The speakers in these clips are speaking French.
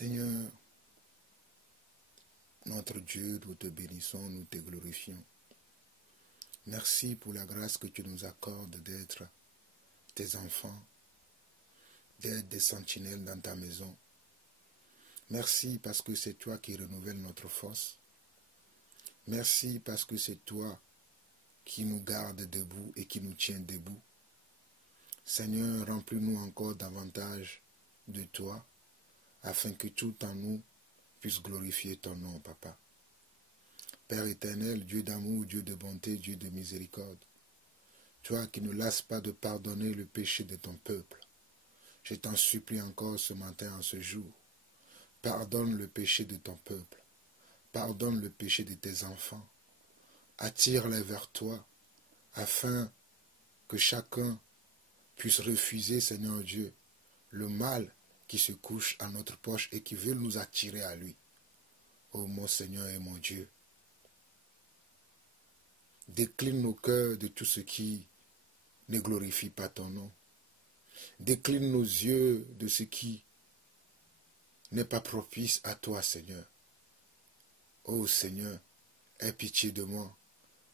Seigneur, notre Dieu, nous te bénissons, nous te glorifions. Merci pour la grâce que tu nous accordes d'être tes enfants, d'être des sentinelles dans ta maison. Merci parce que c'est toi qui renouvelles notre force. Merci parce que c'est toi qui nous garde debout et qui nous tient debout. Seigneur, remplis-nous encore davantage de toi, afin que tout en nous puisse glorifier ton nom, Papa. Père éternel, Dieu d'amour, Dieu de bonté, Dieu de miséricorde, toi qui ne lasses pas de pardonner le péché de ton peuple, je t'en supplie encore ce matin, en ce jour, pardonne le péché de ton peuple, pardonne le péché de tes enfants, attire-les vers toi, afin que chacun puisse refuser, Seigneur Dieu, le mal qui se couche à notre poche et qui veut nous attirer à lui. Ô mon Seigneur et mon Dieu, décline nos cœurs de tout ce qui ne glorifie pas ton nom. Décline nos yeux de ce qui n'est pas propice à toi, Seigneur. Ô Seigneur, aie pitié de moi,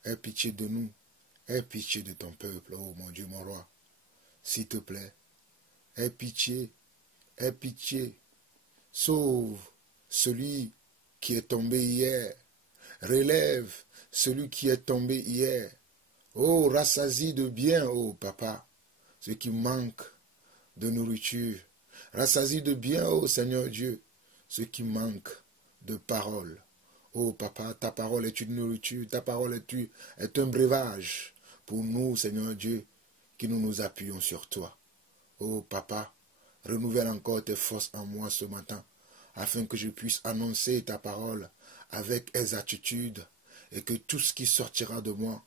aie pitié de nous, aie pitié de ton peuple, ô mon Dieu, mon roi. S'il te plaît, aie pitié, sauve celui qui est tombé hier, relève celui qui est tombé hier. Oh, rassasie de bien, oh Papa, ce qui manque de nourriture. Rassasie de bien, oh Seigneur Dieu, ce qui manque de parole. Oh Papa, ta parole est une nourriture, ta parole est un breuvage pour nous, Seigneur Dieu, qui nous appuyons sur toi. Oh Papa, renouvelle encore tes forces en moi ce matin, afin que je puisse annoncer ta parole avec exactitude et que tout ce qui sortira de moi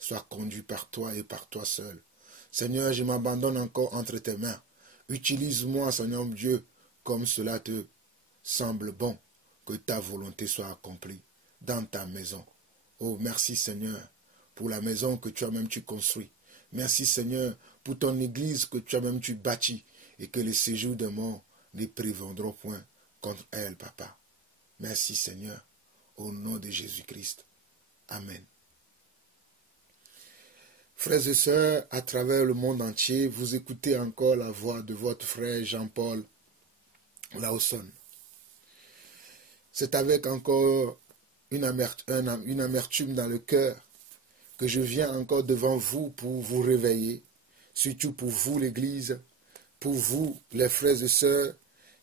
soit conduit par toi et par toi seul. Seigneur, je m'abandonne encore entre tes mains. Utilise-moi, Seigneur Dieu, comme cela te semble bon, que ta volonté soit accomplie dans ta maison. Oh, merci Seigneur, pour la maison que tu as même construit. Merci Seigneur, pour ton église que tu as même bâtie, et que les séjours des morts ne prévaudront point contre elle, Papa. Merci Seigneur, au nom de Jésus-Christ. Amen. Frères et sœurs, à travers le monde entier, vous écoutez encore la voix de votre frère Jean-Paul Lawson. C'est avec encore une amertume dans le cœur que je viens encore devant vous pour vous réveiller, surtout pour vous l'Église, pour vous les frères et sœurs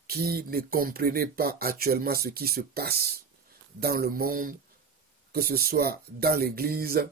qui ne comprenez pas actuellement ce qui se passe dans le monde, que ce soit dans l'Église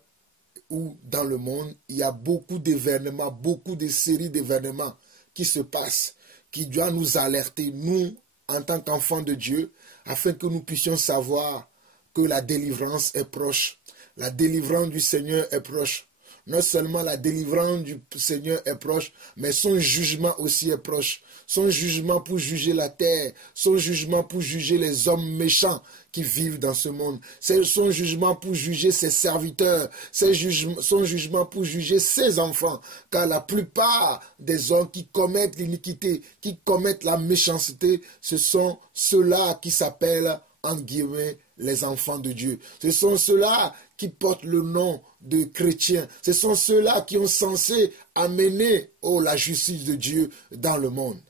ou dans le monde. Il y a beaucoup d'événements, beaucoup de séries d'événements qui se passent, qui doivent nous alerter, nous, en tant qu'enfants de Dieu, afin que nous puissions savoir que la délivrance est proche. La délivrance du Seigneur est proche. Non seulement la délivrance du Seigneur est proche, mais son jugement aussi est proche. Son jugement pour juger la terre, son jugement pour juger les hommes méchants qui vivent dans ce monde. C'est son jugement pour juger ses serviteurs, son jugement pour juger ses enfants. Car la plupart des hommes qui commettent l'iniquité, qui commettent la méchanceté, ce sont ceux-là qui s'appellent, entre guillemets, les enfants de Dieu. Ce sont ceux-là qui portent le nom de chrétiens. Ce sont ceux-là qui ont censé amener la justice de Dieu dans le monde.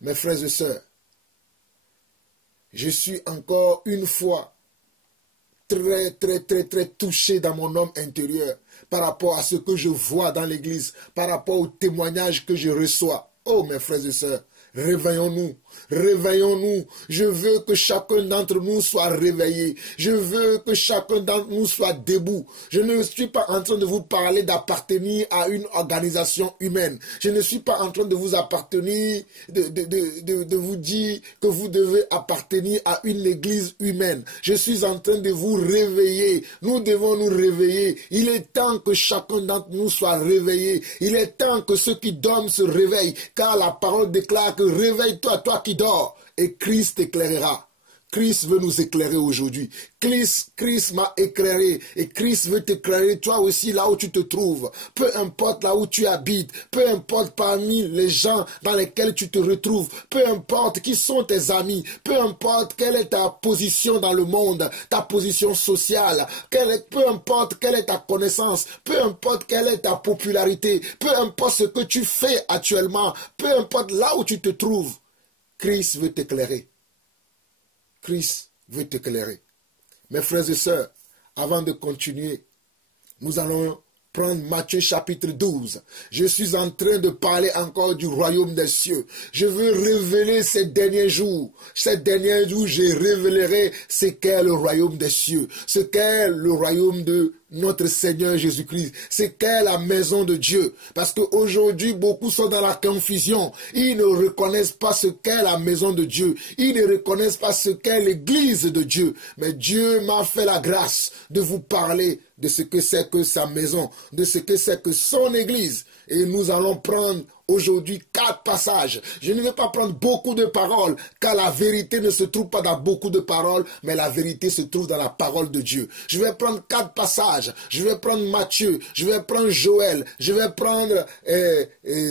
Mes frères et sœurs, je suis encore une fois très touché dans mon homme intérieur par rapport à ce que je vois dans l'église, par rapport aux témoignages que je reçois. Oh mes frères et sœurs, réveillons-nous, réveillons-nous. Je veux que chacun d'entre nous soit réveillé. Je veux que chacun d'entre nous soit debout. Je ne suis pas en train de vous parler d'appartenir à une organisation humaine. Je ne suis pas en train de vous appartenir, de vous dire que vous devez appartenir à une église humaine. Je suis en train de vous réveiller. Nous devons nous réveiller. Il est temps que chacun d'entre nous soit réveillé. Il est temps que ceux qui dorment se réveillent. Car la parole déclare que réveille-toi, toi qui dors, et Christ t'éclairera. Christ veut nous éclairer aujourd'hui. Christ m'a éclairé et Christ veut t'éclairer toi aussi là où tu te trouves. Peu importe là où tu habites, peu importe parmi les gens dans lesquels tu te retrouves, peu importe qui sont tes amis, peu importe quelle est ta position dans le monde, ta position sociale, peu importe quelle est ta connaissance, peu importe quelle est ta popularité, peu importe ce que tu fais actuellement, peu importe là où tu te trouves, Christ veut t'éclairer. Christ veut t'éclairer. Mes frères et sœurs, avant de continuer, nous allons prendre Matthieu chapitre 12. Je suis en train de parler encore du royaume des cieux. Je veux révéler ces derniers jours. Ces derniers jours, je révélerai ce qu'est le royaume des cieux. Ce qu'est le royaume de notre Seigneur Jésus-Christ. Ce qu'est la maison de Dieu. Parce qu'aujourd'hui, beaucoup sont dans la confusion. Ils ne reconnaissent pas ce qu'est la maison de Dieu. Ils ne reconnaissent pas ce qu'est l'église de Dieu. Mais Dieu m'a fait la grâce de vous parler de ce que c'est que sa maison, de ce que c'est que son église. Et nous allons prendre aujourd'hui 4 passages. Je ne vais pas prendre beaucoup de paroles, car la vérité ne se trouve pas dans beaucoup de paroles, mais la vérité se trouve dans la parole de Dieu. Je vais prendre 4 passages. Je vais prendre Matthieu, je vais prendre Joël, je vais prendre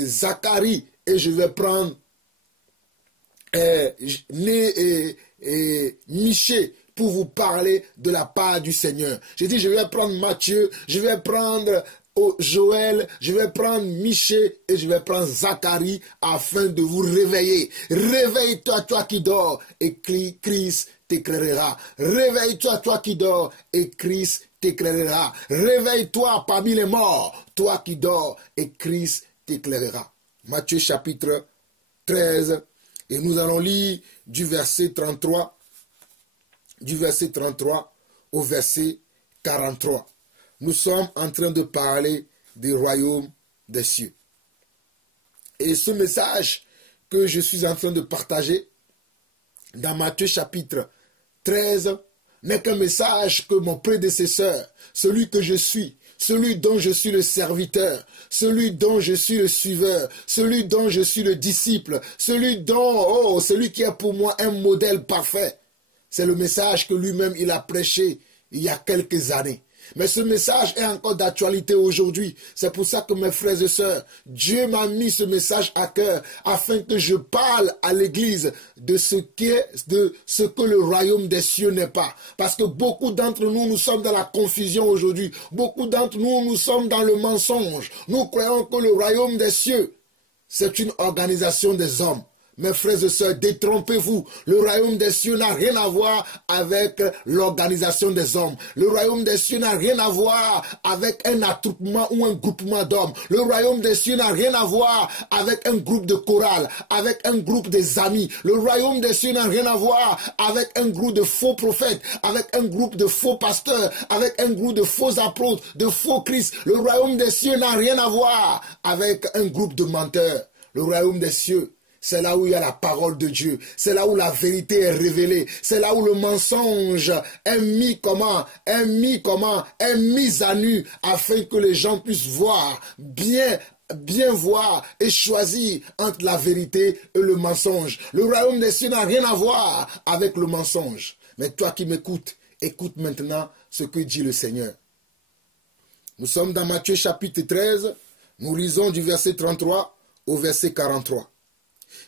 Zacharie, et je vais prendre Michée, pour vous parler de la part du Seigneur. J'ai dit, je vais prendre Matthieu, je vais prendre Joël, je vais prendre Michée et je vais prendre Zacharie afin de vous réveiller. Réveille-toi, toi qui dors, et Christ t'éclairera. Réveille-toi, toi qui dors, et Christ t'éclairera. Réveille-toi parmi les morts, toi qui dors, et Christ t'éclairera. Matthieu chapitre 13, et nous allons lire du verset 33 au verset 43. Nous sommes en train de parler du royaume des cieux. Et ce message que je suis en train de partager dans Matthieu chapitre 13 n'est qu'un message que mon prédécesseur, celui que je suis, celui dont je suis le serviteur, celui dont je suis le suiveur, celui dont je suis le disciple, celui qui est pour moi un modèle parfait. C'est le message que lui-même il a prêché il y a quelques années. Mais ce message est encore d'actualité aujourd'hui. C'est pour ça que mes frères et sœurs, Dieu m'a mis ce message à cœur afin que je parle à l'Église de ce que le royaume des cieux n'est pas. Parce que beaucoup d'entre nous, nous sommes dans la confusion aujourd'hui. Beaucoup d'entre nous, nous sommes dans le mensonge. Nous croyons que le royaume des cieux, c'est une organisation des hommes. Mes frères et sœurs, détrompez-vous. Le royaume des cieux n'a rien à voir avec l'organisation des hommes. Le royaume des cieux n'a rien à voir avec un attroupement ou un groupement d'hommes. Le royaume des cieux n'a rien à voir avec un groupe de chorale, avec un groupe des amis. Le royaume des cieux n'a rien à voir avec un groupe de faux prophètes, avec un groupe de faux pasteurs, avec un groupe de faux apôtres, de faux Christ. Le royaume des cieux n'a rien à voir avec un groupe de menteurs. Le royaume des cieux, c'est là où il y a la parole de Dieu. C'est là où la vérité est révélée. C'est là où le mensonge est mis à nu afin que les gens puissent voir, bien voir et choisir entre la vérité et le mensonge. Le royaume des cieux n'a rien à voir avec le mensonge. Mais toi qui m'écoutes, écoute maintenant ce que dit le Seigneur. Nous sommes dans Matthieu chapitre 13. Nous lisons du verset 33 au verset 43.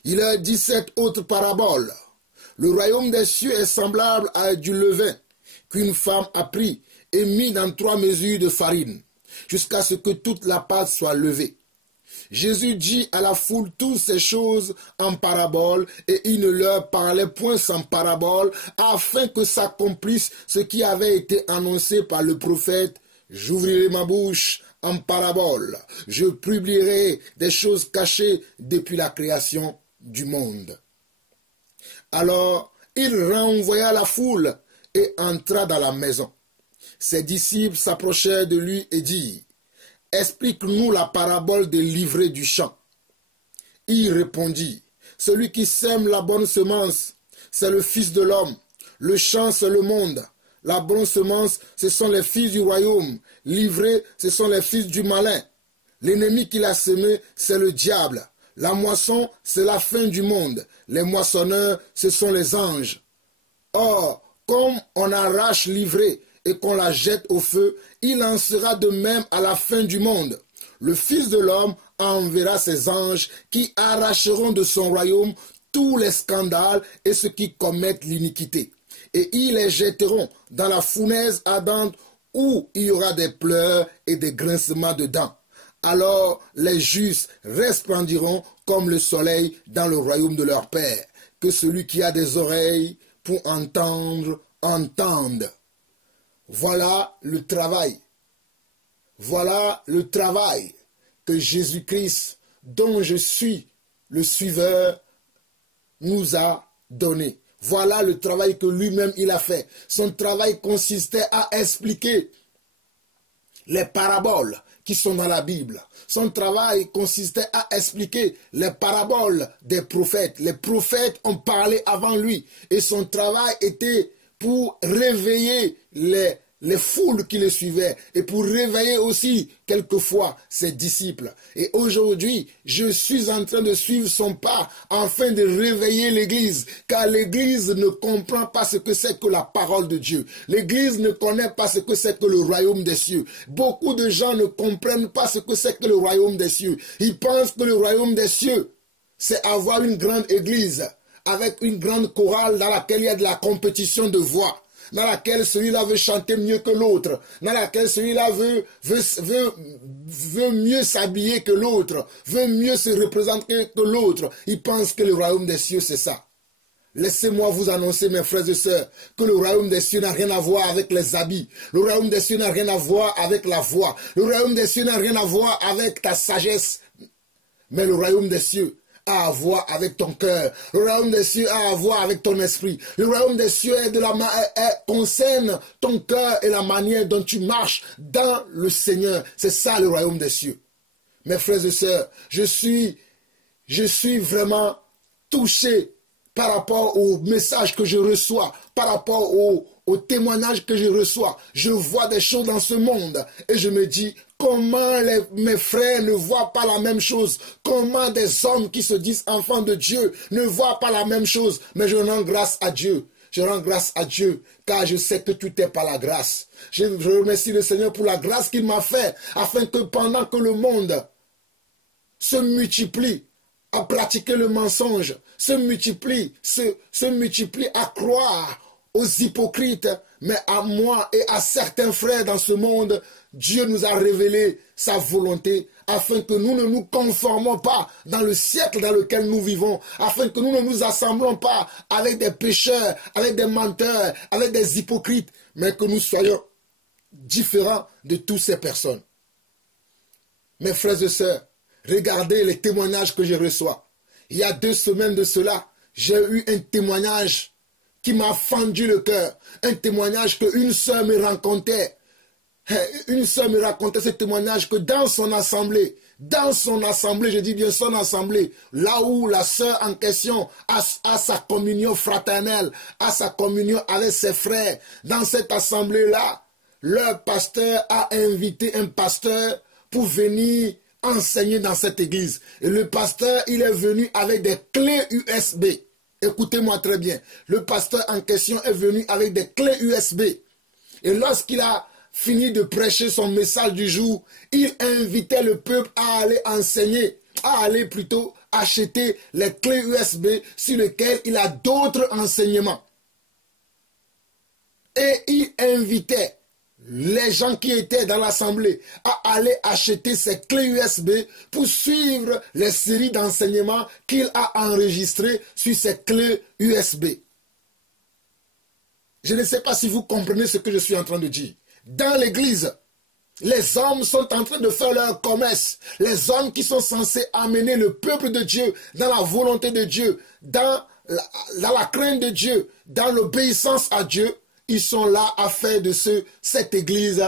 Il a dit cette autre parabole. Le royaume des cieux est semblable à du levain qu'une femme a pris et mis dans 3 mesures de farine, jusqu'à ce que toute la pâte soit levée. Jésus dit à la foule toutes ces choses en parabole, et il ne leur parlait point sans parabole, afin que s'accomplisse ce qui avait été annoncé par le prophète. J'ouvrirai ma bouche en parabole, je publierai des choses cachées depuis la création du monde. Alors, il renvoya la foule et entra dans la maison. Ses disciples s'approchèrent de lui et dirent, « Explique-nous la parabole des livrées du champ. » Il répondit, « Celui qui sème la bonne semence, c'est le Fils de l'homme. Le champ, c'est le monde. La bonne semence, ce sont les fils du royaume. Livrés, ce sont les fils du malin. L'ennemi qui l'a semé, c'est le diable. La moisson, c'est la fin du monde. Les moissonneurs, ce sont les anges. Or, comme on arrache l'ivrée et qu'on la jette au feu, il en sera de même à la fin du monde. Le Fils de l'homme enverra ses anges qui arracheront de son royaume tous les scandales et ceux qui commettent l'iniquité. Et ils les jetteront dans la fournaise ardente où il y aura des pleurs et des grincements de dents. Alors les justes resplendiront comme le soleil dans le royaume de leur Père. Que celui qui a des oreilles pour entendre, entende. Voilà le travail. Voilà le travail que Jésus-Christ, dont je suis le suiveur, nous a donné. Voilà le travail que lui-même il a fait. Son travail consistait à expliquer les paraboles qui sont dans la Bible. Son travail consistait à expliquer les paraboles des prophètes. Les prophètes ont parlé avant lui et son travail était pour réveiller les foules qui le suivaient et pour réveiller aussi quelquefois ses disciples. Et aujourd'hui, je suis en train de suivre son pas afin de réveiller l'Église, car l'Église ne comprend pas ce que c'est que la parole de Dieu. L'Église ne connaît pas ce que c'est que le royaume des cieux. Beaucoup de gens ne comprennent pas ce que c'est que le royaume des cieux. Ils pensent que le royaume des cieux, c'est avoir une grande église avec une grande chorale dans laquelle il y a de la compétition de voix, dans laquelle celui-là veut chanter mieux que l'autre, dans laquelle celui-là veut mieux s'habiller que l'autre, veut mieux se représenter que l'autre. Il pense que le royaume des cieux, c'est ça. Laissez-moi vous annoncer, mes frères et sœurs, que le royaume des cieux n'a rien à voir avec les habits. Le royaume des cieux n'a rien à voir avec la voix. Le royaume des cieux n'a rien à voir avec ta sagesse. Mais le royaume des cieux a à voir avec ton cœur. Le royaume des cieux a à voir avec ton esprit. Le royaume des cieux concerne ton cœur et la manière dont tu marches dans le Seigneur. C'est ça le royaume des cieux. Mes frères et sœurs, je suis vraiment touché par rapport au message que je reçois, par rapport au témoignage que je reçois. Je vois des choses dans ce monde et je me dis, comment mes frères ne voient pas la même chose? Comment des hommes qui se disent enfants de Dieu ne voient pas la même chose? Mais je rends grâce à Dieu. Je rends grâce à Dieu, car je sais que tout est par la grâce. Je remercie le Seigneur pour la grâce qu'il m'a fait, afin que pendant que le monde se multiplie à pratiquer le mensonge, se multiplie à croire aux hypocrites, mais à moi et à certains frères dans ce monde, Dieu nous a révélé sa volonté afin que nous ne nous conformons pas dans le siècle dans lequel nous vivons, afin que nous ne nous assemblons pas avec des pécheurs, avec des menteurs, avec des hypocrites, mais que nous soyons différents de toutes ces personnes. Mes frères et sœurs, regardez les témoignages que je reçois. Il y a 2 semaines de cela, j'ai eu un témoignage qui m'a fendu le cœur. Un témoignage qu'une sœur me racontait. Une sœur me racontait ce témoignage que dans son assemblée, je dis bien son assemblée, là où la sœur en question a sa communion fraternelle, a sa communion avec ses frères, dans cette assemblée-là, leur pasteur a invité un pasteur pour venir enseigner dans cette église. Et le pasteur, il est venu avec des clés USB. Écoutez-moi très bien. Le pasteur en question est venu avec des clés USB. Et lorsqu'il a fini de prêcher son message du jour, il invitait le peuple à aller enseigner, à aller plutôt acheter les clés USB sur lesquelles il a d'autres enseignements. Et il invitait les gens qui étaient dans l'assemblée à aller acheter ces clés USB pour suivre les séries d'enseignements qu'il a enregistrées sur ces clés USB. Je ne sais pas si vous comprenez ce que je suis en train de dire. Dans l'église, les hommes sont en train de faire leur commerce. Les hommes qui sont censés amener le peuple de Dieu dans la volonté de Dieu, dans la crainte de Dieu, dans l'obéissance à Dieu, ils sont là à faire de cette église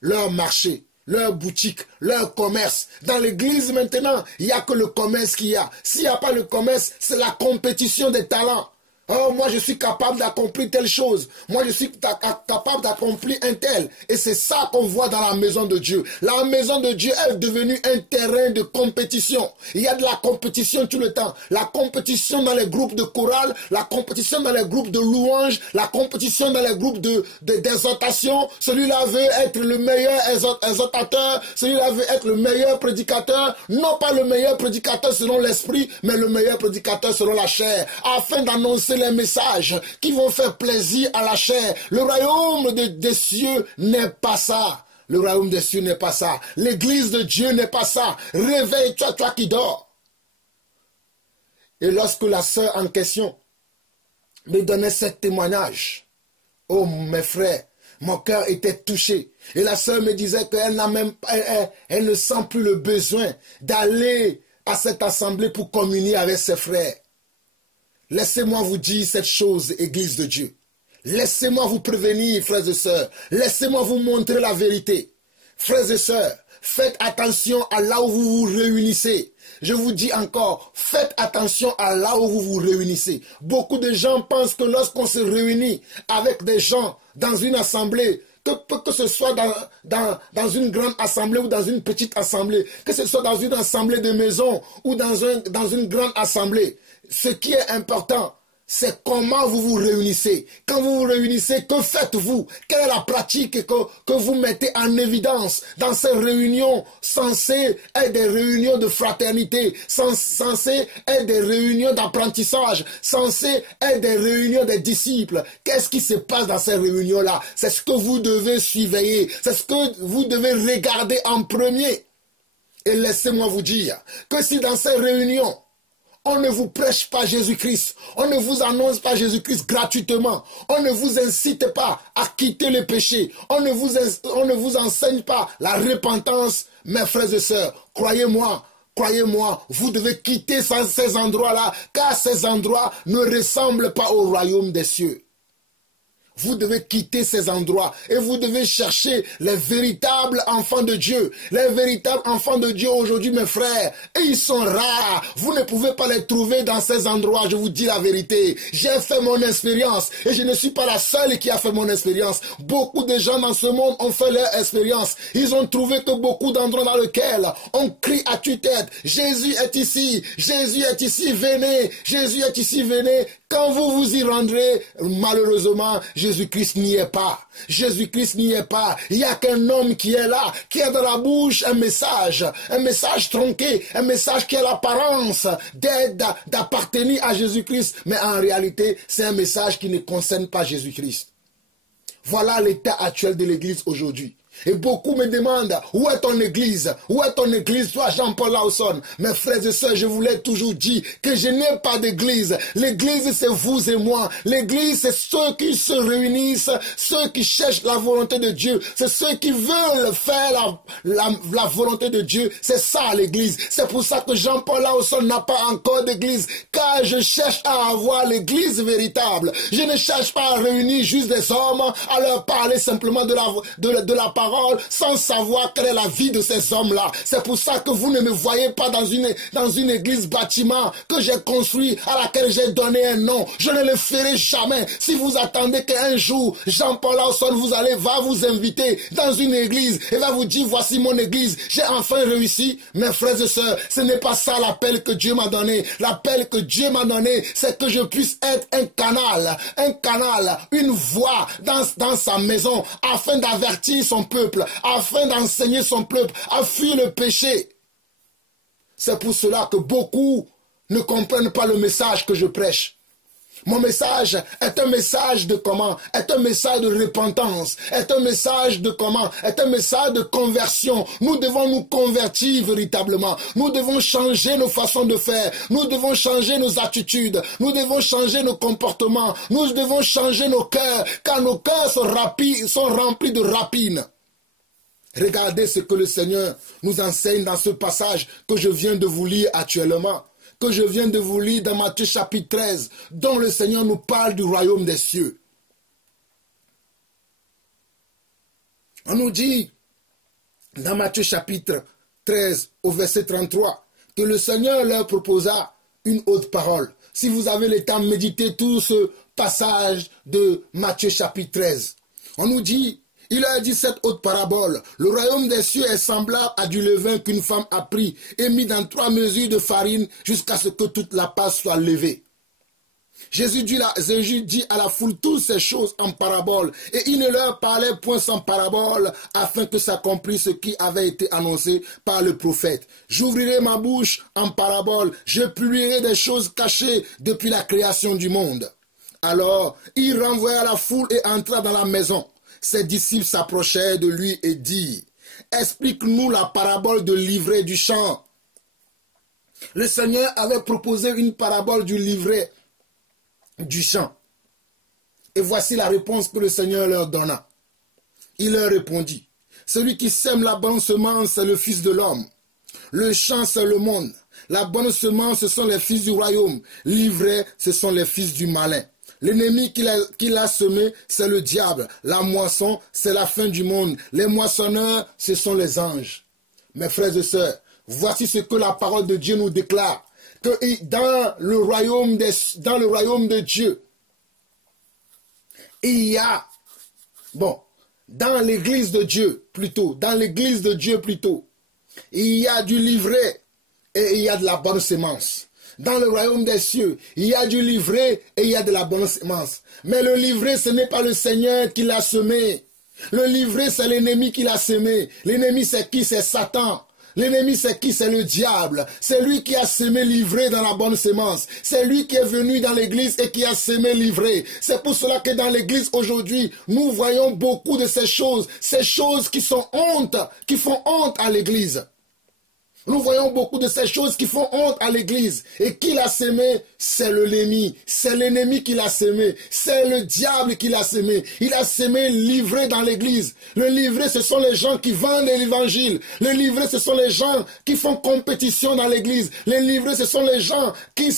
leur marché, leur boutique, leur commerce. Dans l'église maintenant, il n'y a que le commerce qu'il y a. S'il n'y a pas le commerce, c'est la compétition des talents. Oh, moi je suis capable d'accomplir telle chose. Moi je suis capable d'accomplir un tel. Et c'est ça qu'on voit dans la maison de Dieu. La maison de Dieu est devenue un terrain de compétition. Il y a de la compétition tout le temps. La compétition dans les groupes de chorale, la compétition dans les groupes de louanges, la compétition dans les groupes d'exhortation. Celui-là veut être le meilleur exhortateur. Celui-là veut être le meilleur prédicateur. Non pas le meilleur prédicateur selon l'esprit, mais le meilleur prédicateur selon la chair. Afin d'annoncer les messages qui vont faire plaisir à la chair. Le royaume des cieux n'est pas ça. Le royaume des cieux n'est pas ça. L'église de Dieu n'est pas ça. Réveille-toi, toi qui dors. Et lorsque la sœur en question me donnait ce témoignage, oh mes frères, mon cœur était touché. Et la sœur me disait qu'elle n'a même pas, elle ne sent plus le besoin d'aller à cette assemblée pour communier avec ses frères. Laissez-moi vous dire cette chose, Église de Dieu. Laissez-moi vous prévenir, frères et sœurs. Laissez-moi vous montrer la vérité. Frères et sœurs, faites attention à là où vous vous réunissez. Je vous dis encore, faites attention à là où vous vous réunissez. Beaucoup de gens pensent que lorsqu'on se réunit avec des gens dans une assemblée, que ce soit dans une grande assemblée ou dans une petite assemblée, que ce soit dans une assemblée de maison ou dans une grande assemblée, ce qui est important, c'est comment vous vous réunissez. Quand vous vous réunissez, que faites-vous? Quelle est la pratique que vous mettez en évidence dans ces réunions censées être des réunions de fraternité, censées être des réunions d'apprentissage, censées être des réunions des disciples? Qu'est-ce qui se passe dans ces réunions-là? C'est ce que vous devez surveiller. C'est ce que vous devez regarder en premier. Et laissez-moi vous dire que si dans ces réunions, on ne vous prêche pas Jésus-Christ. On ne vous annonce pas Jésus-Christ gratuitement. On ne vous incite pas à quitter le péché. On ne vous enseigne pas la repentance. Mes frères et sœurs, croyez-moi, vous devez quitter ces endroits-là, car ces endroits ne ressemblent pas au royaume des cieux. Vous devez quitter ces endroits et vous devez chercher les véritables enfants de Dieu. Les véritables enfants de Dieu aujourd'hui, mes frères, et ils sont rares. Vous ne pouvez pas les trouver dans ces endroits, je vous dis la vérité. J'ai fait mon expérience et je ne suis pas la seule qui a fait mon expérience. Beaucoup de gens dans ce monde ont fait leur expérience. Ils ont trouvé que beaucoup d'endroits dans lesquels on crie à tue-tête, Jésus est ici, venez, Jésus est ici, venez. Quand vous vous y rendrez, malheureusement, Jésus-Christ n'y est pas. Jésus-Christ n'y est pas. Il n'y a qu'un homme qui est là, qui a dans la bouche un message tronqué, un message qui a l'apparence d'appartenir à Jésus-Christ. Mais en réalité, c'est un message qui ne concerne pas Jésus-Christ. Voilà l'état actuel de l'Église aujourd'hui. Et beaucoup me demandent, où est ton église? Où est ton église, toi, Jean-Paul Lawson? Mes frères et sœurs, je vous l'ai toujours dit que je n'ai pas d'église. L'église, c'est vous et moi. L'église, c'est ceux qui se réunissent, ceux qui cherchent la volonté de Dieu. C'est ceux qui veulent faire la volonté de Dieu. C'est ça, l'église. C'est pour ça que Jean-Paul Lawson n'a pas encore d'église. Car je cherche à avoir l'église véritable. Je ne cherche pas à réunir juste des hommes, à leur parler simplement de la parole, sans savoir quelle est la vie de ces hommes-là. C'est pour ça que vous ne me voyez pas dans une église bâtiment que j'ai construit, à laquelle j'ai donné un nom. Je ne le ferai jamais. Si vous attendez qu'un jour, Jean-Paul Lawson va vous inviter dans une église et va vous dire, voici mon église, j'ai enfin réussi. Mes frères et sœurs, ce n'est pas ça l'appel que Dieu m'a donné. L'appel que Dieu m'a donné, c'est que je puisse être un canal, une voix dans sa maison, afin d'avertir son peuple, afin d'enseigner son peuple à fuir le péché. C'est pour cela que beaucoup ne comprennent pas le message que je prêche. Mon message est un message de comment? Est un message de repentance. Est un message de comment? Est un message de conversion. Nous devons nous convertir véritablement. Nous devons changer nos façons de faire. Nous devons changer nos attitudes. Nous devons changer nos comportements. Nous devons changer nos cœurs, car nos cœurs sont remplis de rapines. Regardez ce que le Seigneur nous enseigne dans ce passage que je viens de vous lire actuellement, que je viens de vous lire dans Matthieu chapitre 13, dont le Seigneur nous parle du royaume des cieux. On nous dit dans Matthieu chapitre 13 au verset 33 que le Seigneur leur proposa une autre parole. Si vous avez le temps, méditez tout ce passage de Matthieu chapitre 13. On nous dit, il a dit cette autre parabole. Le royaume des cieux est semblable à du levain qu'une femme a pris et mis dans 3 mesures de farine jusqu'à ce que toute la pâte soit levée. Jésus dit à la foule toutes ces choses en parabole, et il ne leur parlait point sans parabole, afin que s'accomplisse ce qui avait été annoncé par le prophète. J'ouvrirai ma bouche en parabole, je publierai des choses cachées depuis la création du monde. Alors, il renvoya la foule et entra dans la maison. Ses disciples s'approchèrent de lui et dirent, « Explique-nous la parabole de l'ivraie du champ. » Le Seigneur avait proposé une parabole du livret du champ. Et voici la réponse que le Seigneur leur donna. Il leur répondit, « Celui qui sème la bonne semence, c'est le Fils de l'homme. Le champ, c'est le monde. La bonne semence, ce sont les fils du royaume. L'ivraie, ce sont les fils du malin. L'ennemi qui l'a semé, c'est le diable. La moisson, c'est la fin du monde. Les moissonneurs, ce sont les anges. » Mes frères et sœurs, voici ce que la parole de Dieu nous déclare. Que dans le royaume de Dieu, il y a, dans l'église de Dieu plutôt, il y a du livret et il y a de la bonne semence. Dans le royaume des cieux, il y a du livret et il y a de la bonne semence. Mais le livret, ce n'est pas le Seigneur qui l'a semé. Le livret, c'est l'ennemi qui l'a semé. L'ennemi, c'est qui? C'est Satan. L'ennemi, c'est qui? C'est le diable. C'est lui qui a semé l'ivraie dans la bonne semence. C'est lui qui est venu dans l'église et qui a semé l'ivraie. C'est pour cela que dans l'église aujourd'hui, nous voyons beaucoup de ces choses qui font honte à l'église. Nous voyons beaucoup de ces choses qui font honte à l'église. Et qui l'a semé? C'est l'ennemi. C'est l'ennemi qui l'a semé. C'est le diable qui l'a semé. Il a semé l'ivraie dans l'église. Le livret, ce sont les gens qui vendent l'évangile. Le livret, ce sont les gens qui font compétition dans l'église. Les livrets, ce sont les gens qui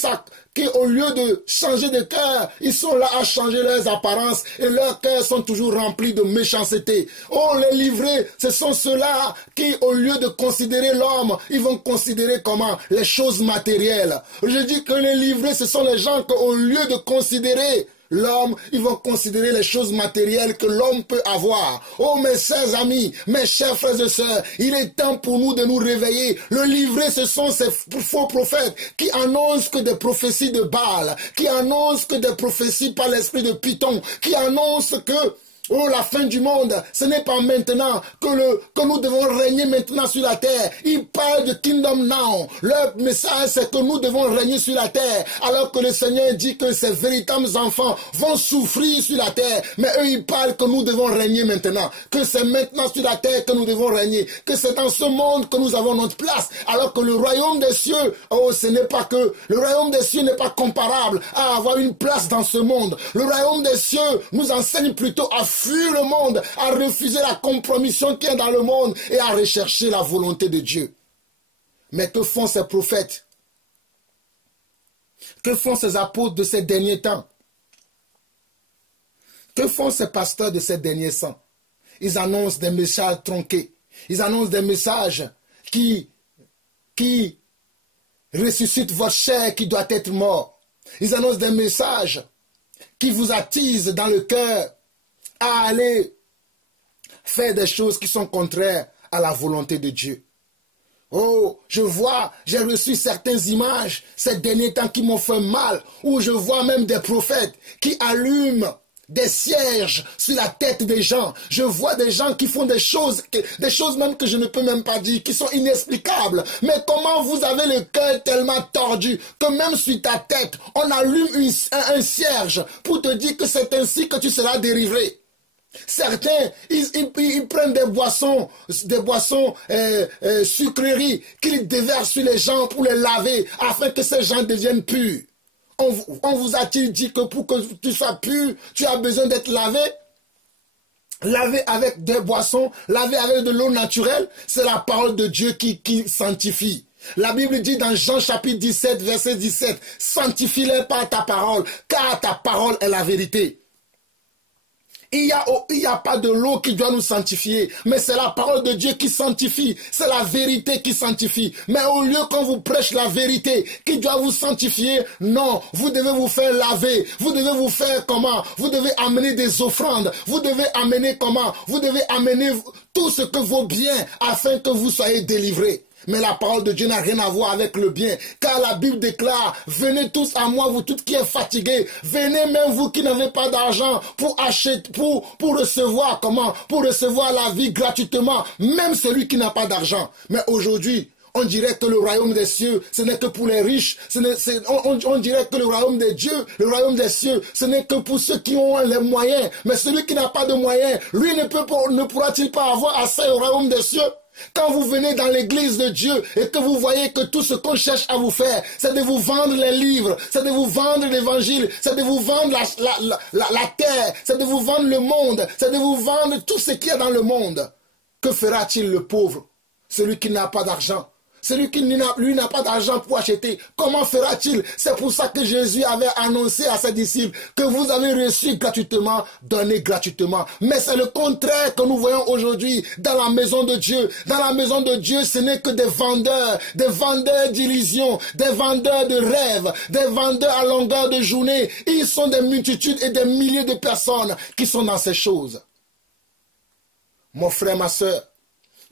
au lieu de changer de cœur, ils sont là à changer leurs apparences et leurs cœurs sont toujours remplis de méchanceté. Oh, les livrets, ce sont ceux-là qui, au lieu de considérer l'homme, ils vont considérer comment? Les choses matérielles. Je dis que les livrets, ce sont les gens qui, au lieu de considérer l'homme, ils vont considérer les choses matérielles que l'homme peut avoir. Oh mes chers amis, mes chers frères et sœurs, il est temps pour nous de nous réveiller. Le livret, ce sont ces faux prophètes qui annoncent que des prophéties de Baal, qui annoncent que des prophéties par l'esprit de Python, qui annoncent que oh, la fin du monde, ce n'est pas maintenant que nous devons régner maintenant sur la terre. Ils parlent de Kingdom Now. Leur message, c'est que nous devons régner sur la terre. Alors que le Seigneur dit que ses véritables enfants vont souffrir sur la terre. Mais eux, ils parlent que nous devons régner maintenant. Que c'est maintenant sur la terre que nous devons régner. Que c'est dans ce monde que nous avons notre place. Alors que le royaume des cieux, oh, ce n'est pas que... Le royaume des cieux n'est pas comparable à avoir une place dans ce monde. Le royaume des cieux nous enseigne plutôt à fuir le monde, à refuser la compromission qui est dans le monde et à rechercher la volonté de Dieu. Mais que font ces prophètes? Que font ces apôtres de ces derniers temps? Que font ces pasteurs de ces derniers temps? Ils annoncent des messages tronqués. Ils annoncent des messages qui ressuscitent votre chair qui doit être morte. Ils annoncent des messages qui vous attisent dans le cœur à aller faire des choses qui sont contraires à la volonté de Dieu. Oh, j'ai reçu certaines images ces derniers temps qui m'ont fait mal, où je vois même des prophètes qui allument des cierges sur la tête des gens. Je vois des gens qui font des choses même que je ne peux même pas dire, qui sont inexplicables. Mais comment vous avez le cœur tellement tordu que même sur ta tête, on allume un cierge pour te dire que c'est ainsi que tu seras délivré. Certains, ils prennent des boissons sucreries qu'ils déversent sur les gens pour les laver afin que ces gens deviennent purs. On vous a-t-il dit que pour que tu sois pur, tu as besoin d'être lavé? Lavé avec des boissons, lavé avec de l'eau naturelle, c'est la parole de Dieu qui sanctifie. La Bible dit dans Jean chapitre 17, verset 17, « Sanctifie-les par ta parole, car ta parole est la vérité. » Il y a pas de l'eau qui doit nous sanctifier, mais c'est la parole de Dieu qui sanctifie, c'est la vérité qui sanctifie. Mais au lieu qu'on vous prêche la vérité qui doit vous sanctifier, non, vous devez vous faire laver, vous devez vous faire comment? Vous devez amener des offrandes, vous devez amener comment? Vous devez amener tout ce que vaut bien afin que vous soyez délivrés. Mais la parole de Dieu n'a rien à voir avec le bien. Car la Bible déclare, venez tous à moi, vous tous qui êtes fatigués. Venez même vous qui n'avez pas d'argent pour acheter, pour recevoir comment? Pour recevoir la vie gratuitement. Même celui qui n'a pas d'argent. Mais aujourd'hui, on dirait que le royaume des cieux, ce n'est que pour les riches. On dirait que le royaume des dieux, le royaume des cieux, ce n'est que pour ceux qui ont les moyens. Mais celui qui n'a pas de moyens, lui ne pourra-t-il pas avoir accès au royaume des cieux? Quand vous venez dans l'église de Dieu et que vous voyez que tout ce qu'on cherche à vous faire, c'est de vous vendre les livres, c'est de vous vendre l'évangile, c'est de vous vendre la terre, c'est de vous vendre le monde, c'est de vous vendre tout ce qu'il y a dans le monde. Que fera-t-il le pauvre, celui qui n'a pas d'argent? Celui qui lui n'a pas d'argent pour acheter, comment fera-t-il? C'est pour ça que Jésus avait annoncé à ses disciples que vous avez reçu gratuitement, donné gratuitement. Mais c'est le contraire que nous voyons aujourd'hui dans la maison de Dieu. Dans la maison de Dieu, ce n'est que des vendeurs d'illusions, des vendeurs de rêves, des vendeurs à longueur de journée. Ils sont des multitudes et des milliers de personnes qui sont dans ces choses. Mon frère, ma soeur,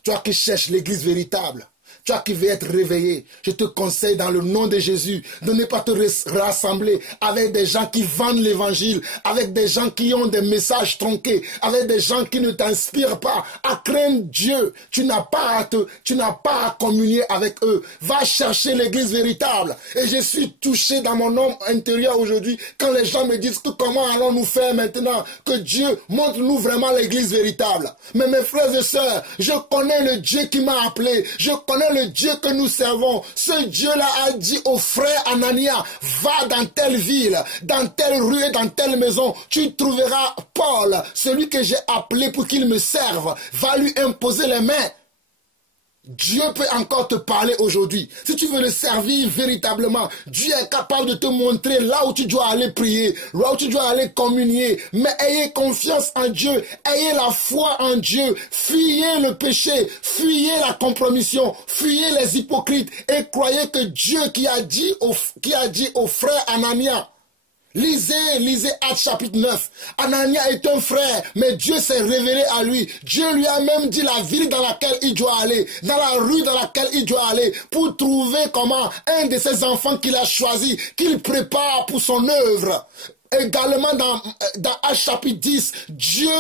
toi qui cherches l'église véritable, toi qui veux être réveillé, je te conseille dans le nom de Jésus de ne pas te rassembler avec des gens qui vendent l'évangile, avec des gens qui ont des messages tronqués, avec des gens qui ne t'inspirent pas à craindre Dieu. Tu n'as pas à communier avec eux. Va chercher l'église véritable. Et je suis touché dans mon homme intérieur aujourd'hui quand les gens me disent que comment allons-nous faire maintenant que Dieu montre-nous vraiment l'église véritable. Mais mes frères et sœurs, je connais le Dieu qui m'a appelé. Je connais le Dieu que nous servons. Ce Dieu-là a dit au frère Anania, va dans telle ville, dans telle rue et dans telle maison, tu trouveras Paul, celui que j'ai appelé pour qu'il me serve. Va lui imposer les mains. Dieu peut encore te parler aujourd'hui. Si tu veux le servir véritablement, Dieu est capable de te montrer là où tu dois aller prier, là où tu dois aller communier. Mais ayez confiance en Dieu, ayez la foi en Dieu, fuyez le péché, fuyez la compromission, fuyez les hypocrites et croyez que Dieu qui a dit au frère Anania, lisez Actes chapitre 9. Anania est un frère, mais Dieu s'est révélé à lui. Dieu lui a même dit la ville dans laquelle il doit aller, dans la rue dans laquelle il doit aller, pour trouver comment un de ses enfants qu'il a choisi, qu'il prépare pour son œuvre. Également dans Actes chapitre 10, Dieu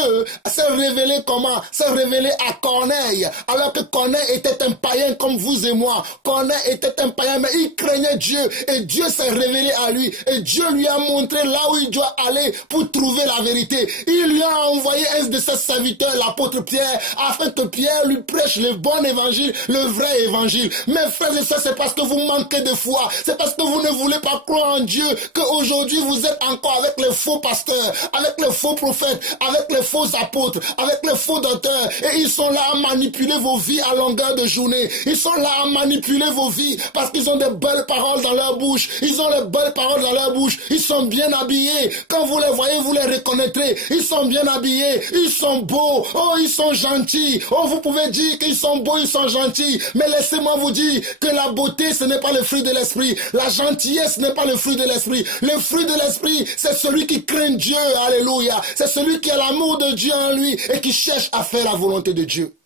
s'est révélé comment? S'est révélé à Corneille, alors que Corneille était un païen comme vous et moi. Corneille était un païen, mais il craignait Dieu, et Dieu s'est révélé à lui, et Dieu lui a montré là où il doit aller pour trouver la vérité. Il lui a envoyé un de ses serviteurs, l'apôtre Pierre, afin que Pierre lui prêche le bon évangile, le vrai évangile. Mes frères et sœurs, c'est parce que vous manquez de foi, c'est parce que vous ne voulez pas croire en Dieu, qu'aujourd'hui vous êtes encore avec les faux pasteurs, avec les faux prophètes, avec les faux apôtres, avec les faux docteurs, et ils sont là à manipuler vos vies à longueur de journée. Ils sont là à manipuler vos vies parce qu'ils ont des belles paroles dans leur bouche. Ils ont les belles paroles dans leur bouche. Ils sont bien habillés. Quand vous les voyez, vous les reconnaîtrez. Ils sont bien habillés. Ils sont beaux. Oh, ils sont gentils. Oh, vous pouvez dire qu'ils sont beaux, ils sont gentils. Mais laissez-moi vous dire que la beauté, ce n'est pas le fruit de l'esprit. La gentillesse n'est pas le fruit de l'esprit. Le fruit de l'esprit, c'est celui qui craint Dieu, alléluia. C'est celui qui a l'amour de Dieu en lui et qui cherche à faire la volonté de Dieu.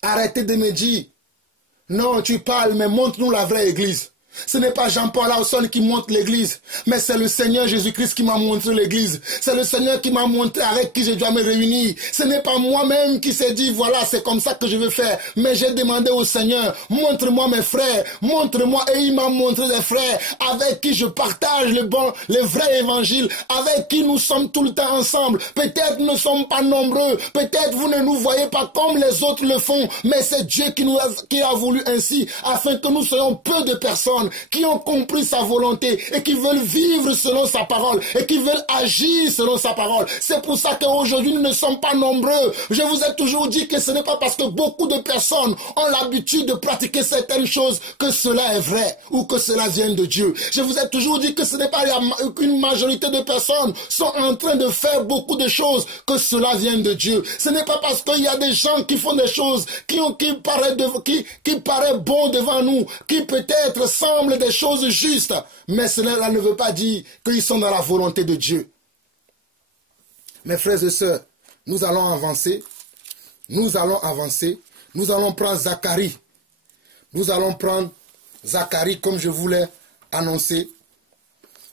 Arrêtez de me dire, non, tu parles, mais montre-nous la vraie église. Ce n'est pas Jean-Paul Lawson qui montre l'église, mais c'est le Seigneur Jésus-Christ qui m'a montré l'église. C'est le Seigneur qui m'a montré avec qui je dois me réunir. Ce n'est pas moi-même qui s'est dit, voilà, c'est comme ça que je veux faire. Mais j'ai demandé au Seigneur, montre-moi mes frères, montre-moi. Et il m'a montré des frères avec qui je partage le vrai évangile, avec qui nous sommes tout le temps ensemble. Peut-être nous ne sommes pas nombreux, peut-être vous ne nous voyez pas comme les autres le font, mais c'est Dieu qui a voulu ainsi, afin que nous soyons peu de personnes. personnes qui ont compris sa volonté et qui veulent vivre selon sa parole et qui veulent agir selon sa parole. C'est pour ça qu'aujourd'hui, nous ne sommes pas nombreux. Je vous ai toujours dit que ce n'est pas parce que beaucoup de personnes ont l'habitude de pratiquer certaines choses que cela est vrai ou que cela vient de Dieu. Je vous ai toujours dit que ce n'est pas qu'une majorité de personnes sont en train de faire beaucoup de choses que cela vient de Dieu. Ce n'est pas parce qu'il y a des gens qui font des choses qui paraît bon devant nous, qui peut-être semblent des choses justes, mais cela ne veut pas dire qu'ils sont dans la volonté de Dieu. Mes frères et sœurs, nous allons avancer. Nous allons avancer. Nous allons prendre Zacharie. Nous allons prendre Zacharie comme je vous l'ai annoncé.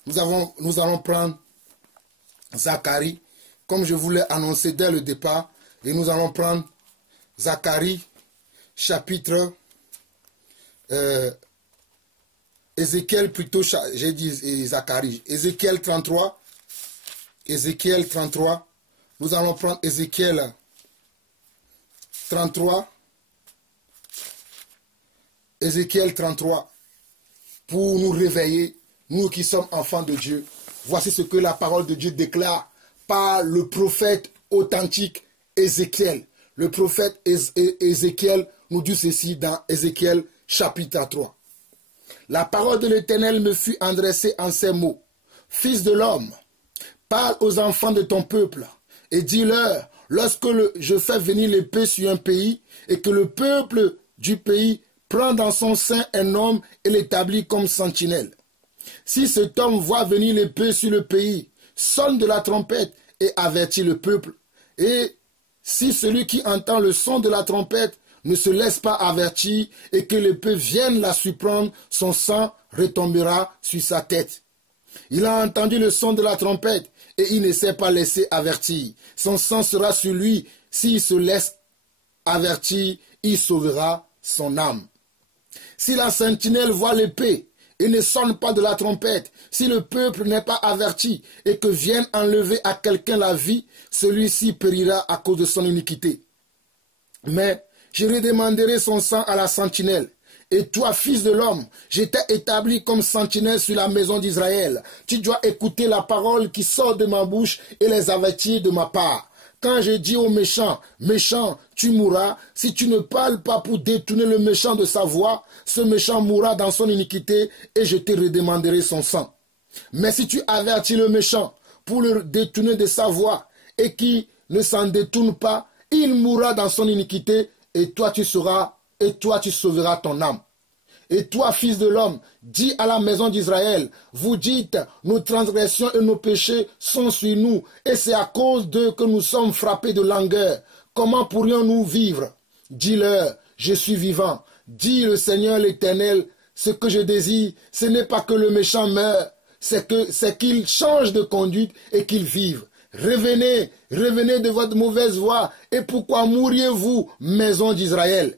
Nous allons prendre Zacharie comme je vous l'ai annoncé dès le départ. Et nous allons prendre Zacharie chapitre Ézéchiel plutôt, j'ai dit Zacharie, Ézéchiel 33. Ézéchiel 33. Nous allons prendre Ézéchiel 33. Ézéchiel 33. Pour nous réveiller, nous qui sommes enfants de Dieu. Voici ce que la parole de Dieu déclare par le prophète authentique Ézéchiel. Le prophète Ézéchiel nous dit ceci dans Ézéchiel chapitre 3. La parole de l'Éternel me fut adressée en ces mots. Fils de l'homme, parle aux enfants de ton peuple et dis-leur, lorsque je fais venir l'épée sur un pays et que le peuple du pays prend dans son sein un homme et l'établit comme sentinelle. Si cet homme voit venir l'épée sur le pays, sonne de la trompette et avertit le peuple. Et si celui qui entend le son de la trompette ne se laisse pas avertir et que l'épée vienne la surprendre, son sang retombera sur sa tête. Il a entendu le son de la trompette et il ne s'est pas laissé avertir. Son sang sera sur lui. S'il se laisse avertir, il sauvera son âme. Si la sentinelle voit l'épée et ne sonne pas de la trompette, si le peuple n'est pas averti et que vienne enlever à quelqu'un la vie, celui-ci périra à cause de son iniquité. Mais je redemanderai son sang à la sentinelle. Et toi, fils de l'homme, je t'ai établi comme sentinelle sur la maison d'Israël. Tu dois écouter la parole qui sort de ma bouche et les avertir de ma part. Quand je dis au méchant, méchant, tu mourras, si tu ne parles pas pour détourner le méchant de sa voie, ce méchant mourra dans son iniquité et je te redemanderai son sang. Mais si tu avertis le méchant pour le détourner de sa voie et qui ne s'en détourne pas, il mourra dans son iniquité et toi tu sauveras ton âme. Et toi, fils de l'homme, dis à la maison d'Israël, vous dites, nos transgressions et nos péchés sont sur nous, et c'est à cause d'eux que nous sommes frappés de langueur. Comment pourrions-nous vivre? Dis-leur, je suis vivant. Dis le Seigneur l'Éternel, ce que je désire, ce n'est pas que le méchant meure, c'est qu'il change de conduite et qu'il vive. Revenez, revenez de votre mauvaise voie, et pourquoi mourriez-vous, maison d'Israël?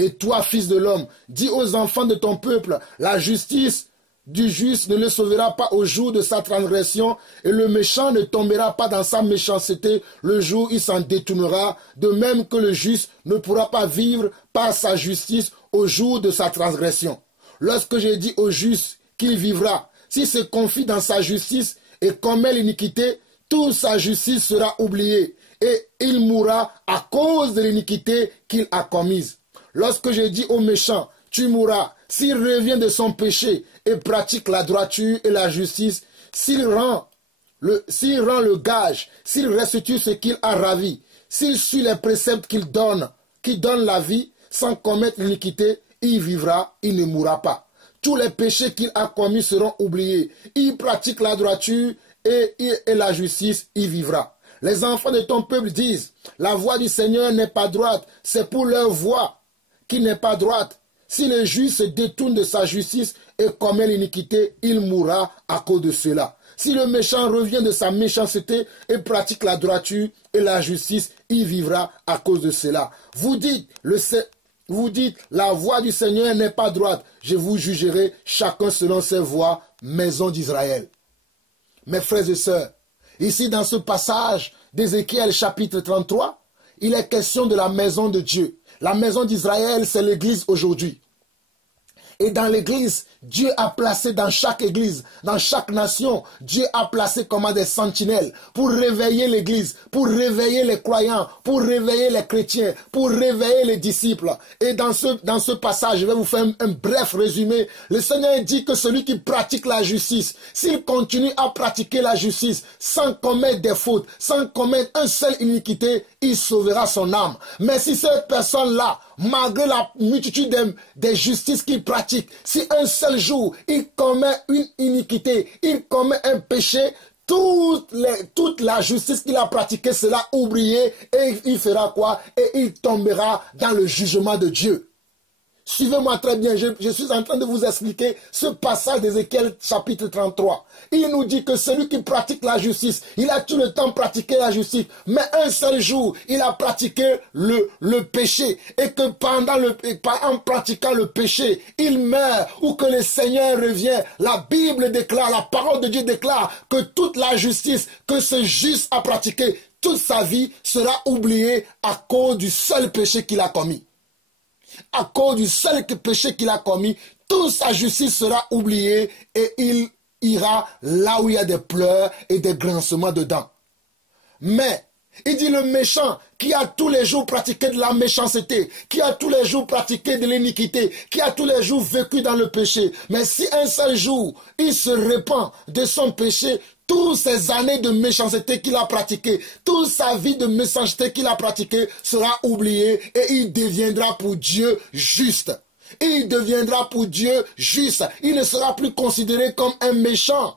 Et toi, fils de l'homme, dis aux enfants de ton peuple, la justice du juste ne le sauvera pas au jour de sa transgression, et le méchant ne tombera pas dans sa méchanceté le jour où il s'en détournera, de même que le juste ne pourra pas vivre par sa justice au jour de sa transgression. Lorsque j'ai dit au juste qu'il vivra, s'il se confie dans sa justice et commet l'iniquité, toute sa justice sera oubliée, et il mourra à cause de l'iniquité qu'il a commise. Lorsque je dis au méchant, tu mourras, s'il revient de son péché et pratique la droiture et la justice, s'il rend le gage, s'il restitue ce qu'il a ravi, s'il suit les préceptes qui donnent la vie, sans commettre l'iniquité, il vivra, il ne mourra pas. Tous les péchés qu'il a commis seront oubliés. Il pratique la droiture et la justice, il vivra. Les enfants de ton peuple disent, la voie du Seigneur n'est pas droite, c'est pour leur voie qui n'est pas droite. Si le juste se détourne de sa justice et commet l'iniquité, il mourra à cause de cela. Si le méchant revient de sa méchanceté et pratique la droiture et la justice, il vivra à cause de cela. Vous dites, la voie du Seigneur n'est pas droite. Je vous jugerai chacun selon ses voies, maison d'Israël. Mes frères et sœurs, ici dans ce passage d'Ézéchiel chapitre 33, il est question de la maison de Dieu. La maison d'Israël, c'est l'Église aujourd'hui. Et dans l'église, Dieu a placé dans chaque église, dans chaque nation, Dieu a placé comme des sentinelles pour réveiller l'église, pour réveiller les croyants, pour réveiller les chrétiens, pour réveiller les disciples. Et dans ce passage, je vais vous faire un bref résumé. Le Seigneur dit que celui qui pratique la justice, s'il continue à pratiquer la justice sans commettre des fautes, sans commettre une seule iniquité, il sauvera son âme. Mais si cette personne-là, malgré la multitude des justices qu'il pratique, si un seul jour il commet une iniquité, il commet un péché, toute la justice qu'il a pratiquée sera oubliée et il fera quoi? Et il tombera dans le jugement de Dieu. Suivez-moi très bien, je suis en train de vous expliquer ce passage d'Ézéchiel chapitre 33. Il nous dit que celui qui pratique la justice, il a tout le temps pratiqué la justice, mais un seul jour, il a pratiqué le péché. Et que en pratiquant le péché, il meurt ou que le Seigneur revient. La Bible déclare, la parole de Dieu déclare que toute la justice que ce juste a pratiquée, toute sa vie sera oubliée à cause du seul péché qu'il a commis. À cause du seul péché qu'il a commis, toute sa justice sera oubliée et il ira là où il y a des pleurs et des grincements dedans. Mais, il dit le méchant qui a tous les jours pratiqué de la méchanceté, qui a tous les jours pratiqué de l'iniquité, qui a tous les jours vécu dans le péché. Mais si un seul jour, il se repent de son péché, toutes ces années de méchanceté qu'il a pratiquées, toute sa vie de méchanceté qu'il a pratiquée sera oubliée et il deviendra pour Dieu juste. Il deviendra pour Dieu juste. Il ne sera plus considéré comme un méchant.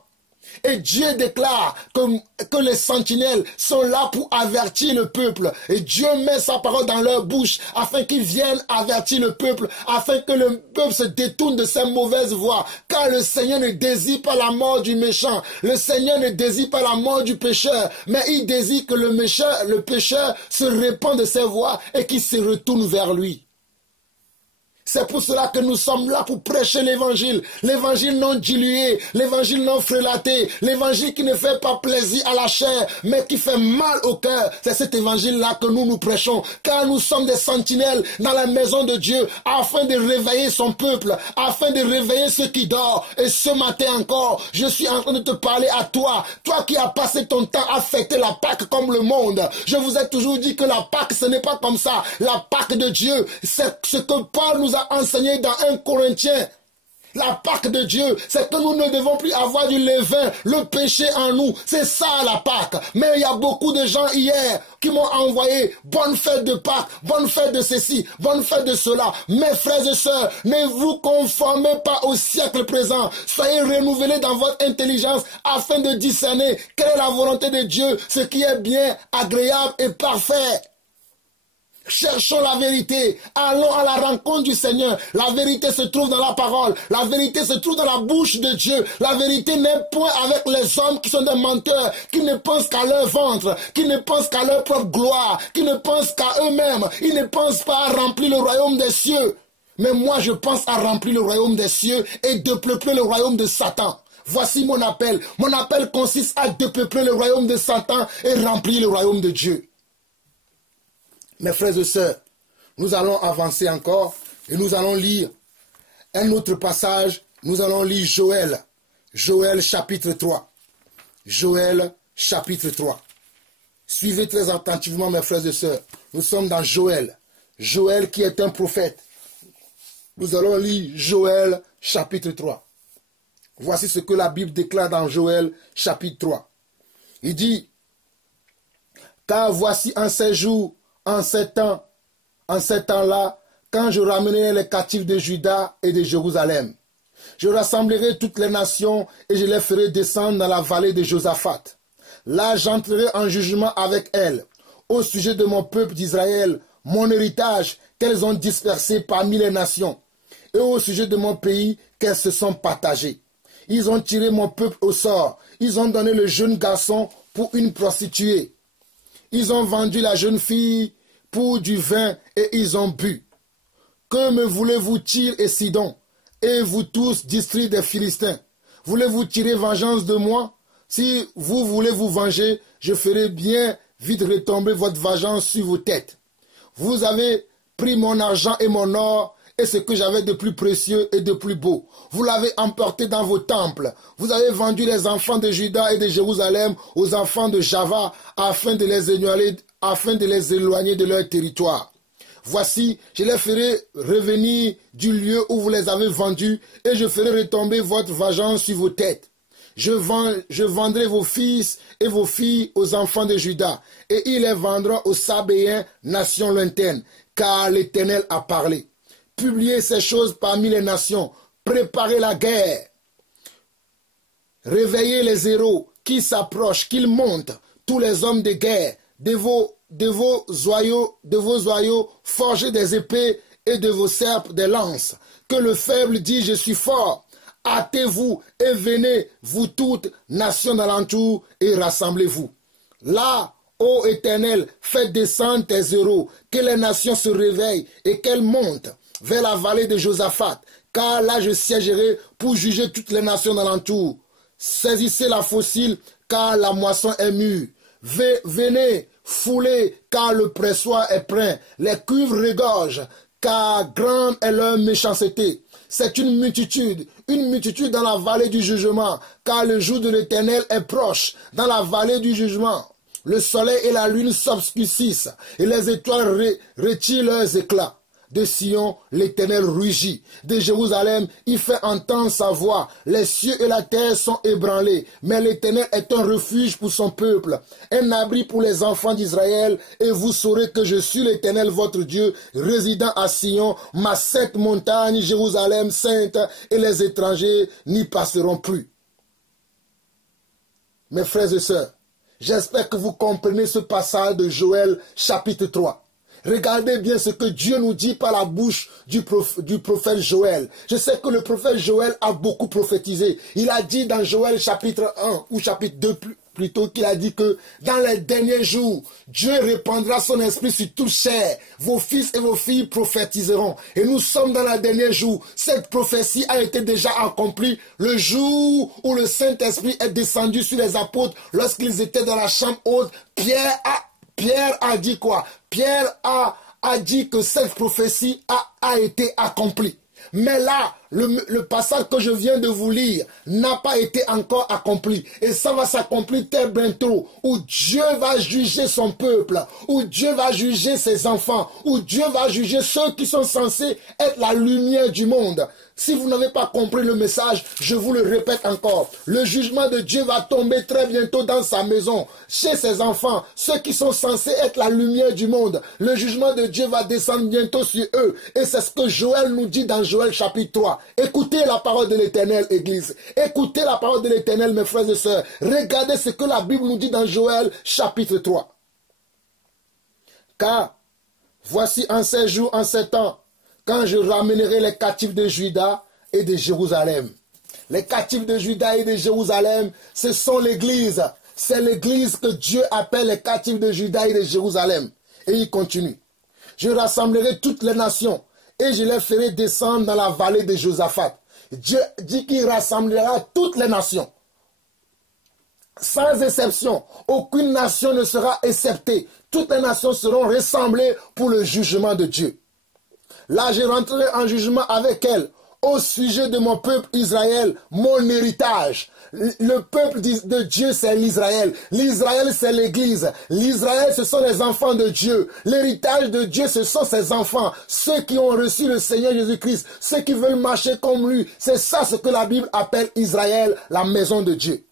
Et Dieu déclare que les sentinelles sont là pour avertir le peuple. Et Dieu met sa parole dans leur bouche afin qu'ils viennent avertir le peuple, afin que le peuple se détourne de ses mauvaises voies. Car le Seigneur ne désire pas la mort du méchant. Le Seigneur ne désire pas la mort du pécheur. Mais il désire que le pécheur se répande de ses voies et qu'il se retourne vers lui. C'est pour cela que nous sommes là pour prêcher l'évangile non dilué, l'évangile non frelaté, l'évangile qui ne fait pas plaisir à la chair, mais qui fait mal au cœur. C'est cet évangile-là que nous prêchons, car nous sommes des sentinelles dans la maison de Dieu, afin de réveiller son peuple, afin de réveiller ceux qui dorment. Et ce matin encore, je suis en train de te parler à toi, toi qui as passé ton temps à fêter la Pâque comme le monde. Je vous ai toujours dit que la Pâque, ce n'est pas comme ça. La Pâque de Dieu, c'est ce que Paul nous a enseigné dans 1 Corinthiens. La Pâque de Dieu, c'est que nous ne devons plus avoir du levain, le péché en nous. C'est ça la Pâque. Mais il y a beaucoup de gens hier qui m'ont envoyé bonne fête de Pâques, bonne fête de ceci, bonne fête de cela. Mes frères et sœurs, ne vous conformez pas au siècle présent. Soyez renouvelés dans votre intelligence afin de discerner quelle est la volonté de Dieu, ce qui est bien, agréable et parfait. Cherchons la vérité, allons à la rencontre du Seigneur. La vérité se trouve dans la parole, la vérité se trouve dans la bouche de Dieu. La vérité n'est point avec les hommes qui sont des menteurs, qui ne pensent qu'à leur ventre, qui ne pensent qu'à leur propre gloire, qui ne pensent qu'à eux-mêmes. Ils ne pensent pas à remplir le royaume des cieux. Mais moi je pense à remplir le royaume des cieux et de peupler le royaume de Satan. Voici mon appel. Mon appel consiste à dépeupler le royaume de Satan et remplir le royaume de Dieu. Mes frères et sœurs, nous allons avancer encore et nous allons lire un autre passage. Nous allons lire Joël. Joël chapitre 3. Joël chapitre 3. Suivez très attentivement mes frères et sœurs. Nous sommes dans Joël. Joël qui est un prophète. Nous allons lire Joël chapitre 3. Voici ce que la Bible déclare dans Joël chapitre 3. Il dit, car voici en ces jours, en ces temps-là, quand je ramènerai les captifs de Juda et de Jérusalem, je rassemblerai toutes les nations et je les ferai descendre dans la vallée de Josaphat. Là, j'entrerai en jugement avec elles, au sujet de mon peuple d'Israël, mon héritage qu'elles ont dispersé parmi les nations, et au sujet de mon pays qu'elles se sont partagées. Ils ont tiré mon peuple au sort, ils ont donné le jeune garçon pour une prostituée. Ils ont vendu la jeune fille pour du vin et ils ont bu. Que me voulez-vous, Tyr et Sidon, et vous tous, districts des Philistins? Voulez-vous tirer vengeance de moi? Si vous voulez vous venger, je ferai bien vite retomber votre vengeance sur vos têtes. Vous avez pris mon argent et mon or, et ce que j'avais de plus précieux et de plus beau. Vous l'avez emporté dans vos temples. Vous avez vendu les enfants de Juda et de Jérusalem aux enfants de Java afin de les éloigner de leur territoire. Voici, je les ferai revenir du lieu où vous les avez vendus et je ferai retomber votre vengeance sur vos têtes. Je vendrai vos fils et vos filles aux enfants de Juda et il les vendra aux Sabéens, nation lointaine, car l'Éternel a parlé. Publiez ces choses parmi les nations, préparez la guerre. Réveillez les héros qui s'approchent, qu'ils montent, tous les hommes de guerre, de vos joyaux, forgez des épées et de vos serpes des lances. Que le faible dise, je suis fort. Hâtez-vous et venez, vous toutes, nations d'alentour, et rassemblez-vous. Là, ô Éternel, fais descendre tes héros, que les nations se réveillent et qu'elles montent vers la vallée de Josaphat, car là je siégerai pour juger toutes les nations d'alentour. Saisissez la fossile, car la moisson est mûre. Venez, foulez, car le pressoir est plein. Les cuivres regorgent, car grande est leur méchanceté. C'est une multitude dans la vallée du jugement, car le jour de l'Éternel est proche, dans la vallée du jugement. Le soleil et la lune s'obscurcissent, et les étoiles retirent leurs éclats. De Sion, l'Éternel rugit. De Jérusalem, il fait entendre sa voix. Les cieux et la terre sont ébranlés. Mais l'Éternel est un refuge pour son peuple, un abri pour les enfants d'Israël. Et vous saurez que je suis l'Éternel, votre Dieu, résidant à Sion, ma sainte montagne, Jérusalem sainte, et les étrangers n'y passeront plus. Mes frères et sœurs, j'espère que vous comprenez ce passage de Joël, chapitre 3. Regardez bien ce que Dieu nous dit par la bouche du prophète Joël. Je sais que le prophète Joël a beaucoup prophétisé. Il a dit dans Joël chapitre 1 ou chapitre 2 plutôt qu'il a dit que dans les derniers jours, Dieu répandra son esprit sur toute chair. Vos fils et vos filles prophétiseront. Et nous sommes dans les derniers jours. Cette prophétie a été déjà accomplie le jour où le Saint-Esprit est descendu sur les apôtres lorsqu'ils étaient dans la chambre haute. Pierre a dit quoi? Pierre a dit que cette prophétie a été accomplie. Mais là, le passage que je viens de vous lire n'a pas été encore accompli. Et ça va s'accomplir très bientôt, où Dieu va juger son peuple, où Dieu va juger ses enfants, où Dieu va juger ceux qui sont censés être la lumière du monde. Si vous n'avez pas compris le message, je vous le répète encore. Le jugement de Dieu va tomber très bientôt dans sa maison, chez ses enfants, ceux qui sont censés être la lumière du monde. Le jugement de Dieu va descendre bientôt sur eux. Et c'est ce que Joël nous dit dans Joël chapitre 3. Écoutez la parole de l'Éternel, Église. Écoutez la parole de l'Éternel, mes frères et sœurs. Regardez ce que la Bible nous dit dans Joël chapitre 3. Car voici en ces jours, en ces temps, quand je ramènerai les captifs de Juda et de Jérusalem. Les captifs de Juda et de Jérusalem, ce sont l'Église. C'est l'Église que Dieu appelle les captifs de Juda et de Jérusalem. Et il continue. Je rassemblerai toutes les nations et je les ferai descendre dans la vallée de Josaphat. Dieu dit qu'il rassemblera toutes les nations. Sans exception, aucune nation ne sera exceptée. Toutes les nations seront rassemblées pour le jugement de Dieu. Là, je rentrerai en jugement avec elles au sujet de mon peuple Israël, mon héritage. Le peuple de Dieu, c'est l'Israël. L'Israël, c'est l'Église. L'Israël, ce sont les enfants de Dieu. L'héritage de Dieu, ce sont ses enfants. Ceux qui ont reçu le Seigneur Jésus-Christ. Ceux qui veulent marcher comme lui. C'est ça ce que la Bible appelle Israël, la maison de Dieu.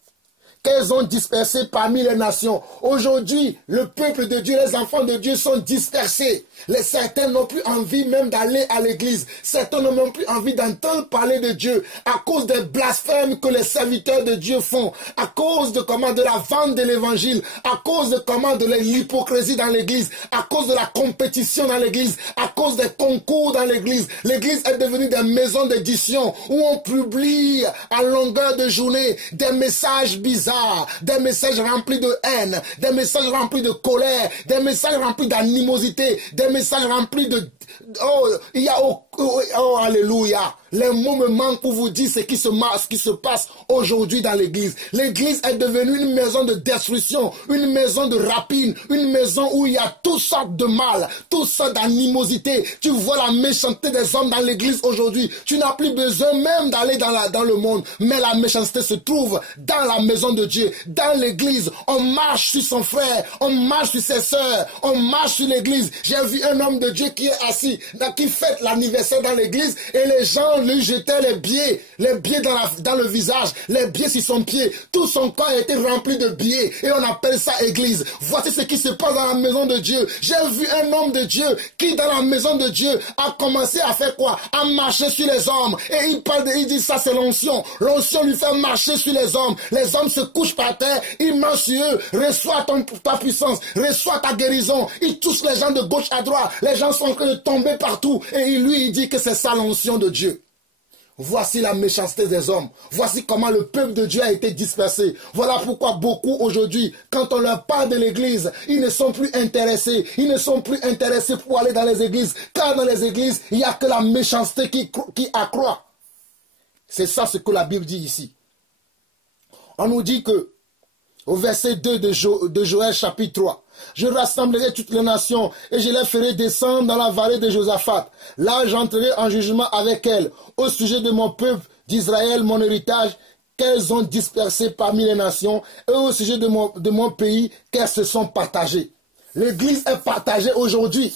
Qu'elles ont dispersé parmi les nations. Aujourd'hui, le peuple de Dieu, les enfants de Dieu sont dispersés. Certains n'ont plus envie même d'aller à l'église. Certains n'ont même plus envie d'entendre parler de Dieu à cause des blasphèmes que les serviteurs de Dieu font, à cause de la vente de l'évangile, à cause de l'hypocrisie dans l'église, à cause de la compétition dans l'église, à cause des concours dans l'église. L'église est devenue des maisons d'édition où on publie à longueur de journée des messages bizarres, des messages remplis de haine, des messages remplis de colère, des messages remplis d'animosité, des messages remplis de... Oh, alléluia. Les mots me manquent pour vous dire ce qui se passe aujourd'hui dans l'église. L'église est devenue une maison de destruction, une maison de rapine, une maison où il y a toutes sortes de mal, toutes sortes d'animosité. Tu vois la méchanceté des hommes dans l'église aujourd'hui. Tu n'as plus besoin même d'aller dans le monde, mais la méchanceté se trouve dans la maison de Dieu, dans l'église. On marche sur son frère, on marche sur ses sœurs, on marche sur l'église. J'ai vu un homme de Dieu qui est assis, qui fête l'anniversaire dans l'église, et les gens lui jetaient les billets dans le visage, les billets sur son pied. Tout son corps était rempli de billets et on appelle ça église. Voici ce qui se passe dans la maison de Dieu. J'ai vu un homme de Dieu qui dans la maison de Dieu a commencé à faire quoi? À marcher sur les hommes. Et il dit ça c'est l'onction. L'onction lui fait marcher sur les hommes. Les hommes se couchent par terre, il marche sur eux. Reçois ta puissance, reçois ta guérison. Il touche les gens de gauche à droite. Les gens sont en train de tomber partout. Et lui il dit que c'est ça l'onction de Dieu. Voici la méchanceté des hommes. Voici comment le peuple de Dieu a été dispersé. Voilà pourquoi beaucoup aujourd'hui, quand on leur parle de l'église, ils ne sont plus intéressés. Ils ne sont plus intéressés pour aller dans les églises. Car dans les églises, il n'y a que la méchanceté qui accroît. C'est ça ce que la Bible dit ici. On nous dit que, au verset 2 de Joël chapitre 3, « Je rassemblerai toutes les nations et je les ferai descendre dans la vallée de Josaphat. Là, j'entrerai en jugement avec elles au sujet de mon peuple d'Israël, mon héritage, qu'elles ont dispersé parmi les nations, et au sujet de mon pays, qu'elles se sont partagées. » L'église est partagée aujourd'hui.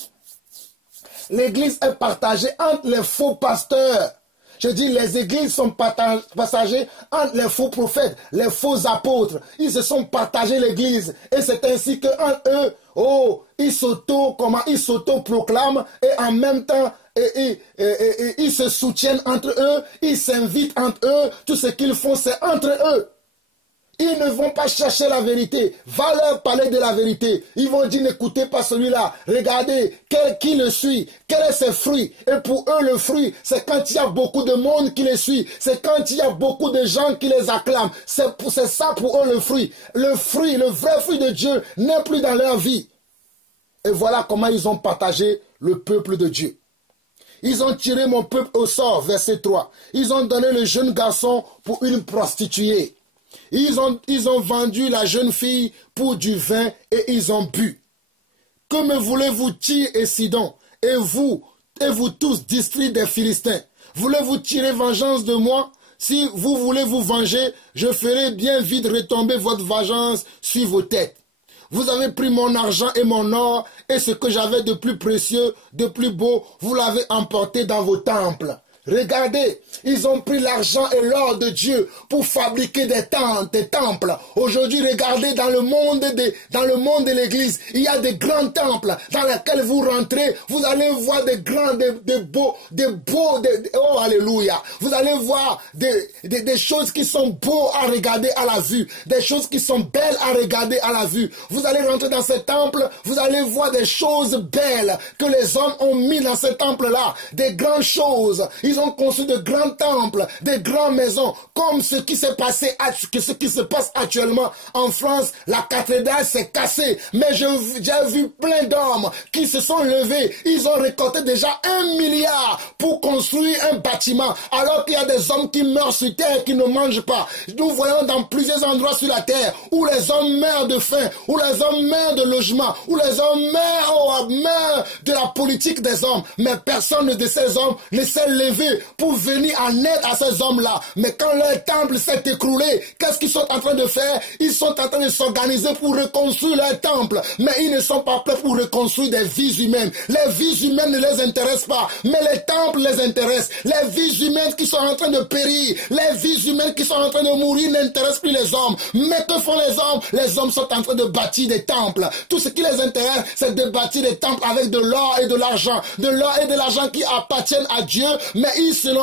L'église est partagée entre les faux pasteurs. Je dis, les églises sont partagées entre les faux prophètes, les faux apôtres. Ils se sont partagés l'église. Et c'est ainsi qu'entre eux, ils s'auto-proclament et en même temps, ils se soutiennent entre eux, ils s'invitent entre eux. Tout ce qu'ils font, c'est entre eux. Ils ne vont pas chercher la vérité. Va leur parler de la vérité. Ils vont dire, n'écoutez pas celui-là. Regardez, qui le suit. Quels sont ses fruits. Et pour eux, le fruit, c'est quand il y a beaucoup de monde qui les suit. C'est quand il y a beaucoup de gens qui les acclament. C'est ça pour eux le fruit. Le fruit, le vrai fruit de Dieu n'est plus dans leur vie. Et voilà comment ils ont partagé le peuple de Dieu. Ils ont tiré mon peuple au sort, verset 3. Ils ont donné le jeune garçon pour une prostituée. Ils ont vendu la jeune fille pour du vin et ils ont bu. Que me voulez-vous, Tyr et Sidon, et vous tous, districts des Philistins? Voulez-vous tirer vengeance de moi? Si vous voulez vous venger, je ferai bien vite retomber votre vengeance sur vos têtes. Vous avez pris mon argent et mon or, et ce que j'avais de plus précieux, de plus beau, vous l'avez emporté dans vos temples. Regardez, ils ont pris l'argent et l'or de Dieu pour fabriquer des temples. Aujourd'hui, regardez dans le monde de l'église, il y a des grands temples dans lesquels vous rentrez, vous allez voir des beaux, oh alléluia. Vous allez voir des choses qui sont beaux à regarder à la vue, des choses qui sont belles à regarder à la vue. Vous allez rentrer dans ces temples, vous allez voir des choses belles que les hommes ont mis dans ces temples-là, des grandes choses. Ils ont construit de grands temples, de grandes maisons, comme ce qui se passe actuellement en France. La cathédrale s'est cassée, mais j'ai vu plein d'hommes qui se sont levés. Ils ont récolté déjà 1 milliard pour construire un bâtiment, alors qu'il y a des hommes qui meurent sur terre, qui ne mangent pas. Nous voyons dans plusieurs endroits sur la terre où les hommes meurent de faim, où les hommes meurent de logement, où les hommes meurent de la politique des hommes, mais personne de ces hommes ne s'est levé pour venir en aide à ces hommes-là. Mais quand leur temple s'est écroulé, qu'est-ce qu'ils sont en train de faire? Ils sont en train de s'organiser pour reconstruire leur temple. Mais ils ne sont pas prêts pour reconstruire des vies humaines. Les vies humaines ne les intéressent pas, mais les temples les intéressent. Les vies humaines qui sont en train de périr, les vies humaines qui sont en train de mourir n'intéressent plus les hommes. Mais que font les hommes? Les hommes sont en train de bâtir des temples. Tout ce qui les intéresse, c'est de bâtir des temples avec de l'or et de l'argent. De l'or et de l'argent qui appartiennent à Dieu, mais ils se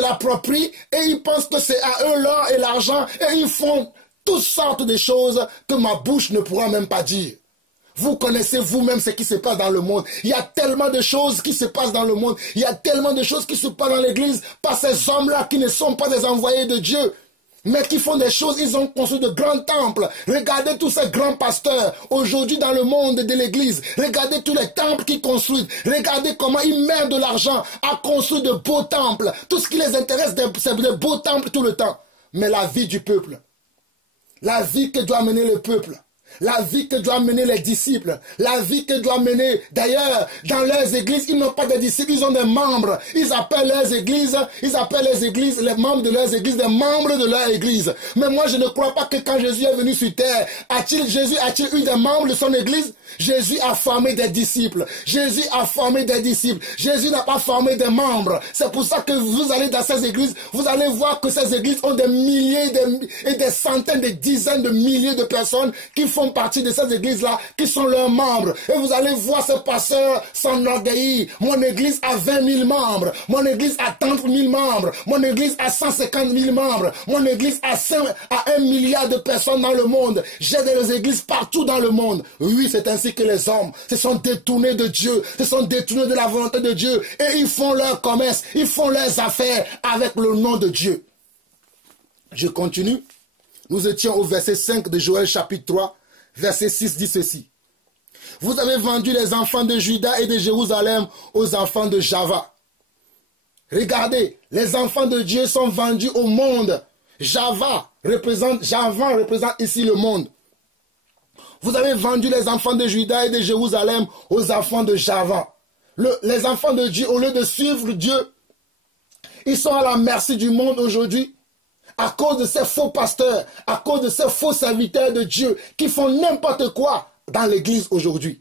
l'approprient et ils pensent que c'est à eux l'or et l'argent et ils font toutes sortes de choses que ma bouche ne pourra même pas dire. Vous connaissez vous-même ce qui se passe dans le monde. Il y a tellement de choses qui se passent dans le monde. Il y a tellement de choses qui se passent dans l'église par ces hommes-là qui ne sont pas des envoyés de Dieu. mais qui font des choses. Ils ont construit de grands temples. Regardez tous ces grands pasteurs aujourd'hui dans le monde de l'église. Regardez tous les temples qu'ils construisent. Regardez comment ils mettent de l'argent à construire de beaux temples. Tout ce qui les intéresse, c'est de beaux temples tout le temps. Mais la vie du peuple, la vie que doit mener le peuple, la vie que doivent mener les disciples, la vie que doivent mener, d'ailleurs, dans leurs églises, ils n'ont pas de disciples, ils ont des membres. Ils appellent leurs églises, les membres de leurs églises, des membres de leur église. Mais moi, je ne crois pas que quand Jésus est venu sur terre, Jésus a-t-il eu des membres de son église? Jésus a formé des disciples. Jésus a formé des disciples. Jésus n'a pas formé des membres. C'est pour ça que vous allez dans ces églises, vous allez voir que ces églises ont des milliers et des centaines, des dizaines de milliers de personnes qui font partie de ces églises-là, qui sont leurs membres. Et vous allez voir ces pasteurs s'enorgueillir. Mon église a 20 000 membres. Mon église a 30 000 membres. Mon église a 150 000 membres. Mon église a 1 milliard de personnes dans le monde. J'ai des églises partout dans le monde. Oui, c'est ainsi que les hommes se sont détournés de Dieu, se sont détournés de la volonté de Dieu. Et ils font leur commerce, ils font leurs affaires avec le nom de Dieu. Je continue. Nous étions au verset 5 de Joël chapitre 3. Verset 6 dit ceci. Vous avez vendu les enfants de Juda et de Jérusalem aux enfants de Java. Regardez, les enfants de Dieu sont vendus au monde. Java représente ici le monde. Vous avez vendu les enfants de Juda et de Jérusalem aux enfants de Java. Les enfants de Dieu, au lieu de suivre Dieu, ils sont à la merci du monde aujourd'hui. À cause de ces faux pasteurs, à cause de ces faux serviteurs de Dieu qui font n'importe quoi dans l'église aujourd'hui.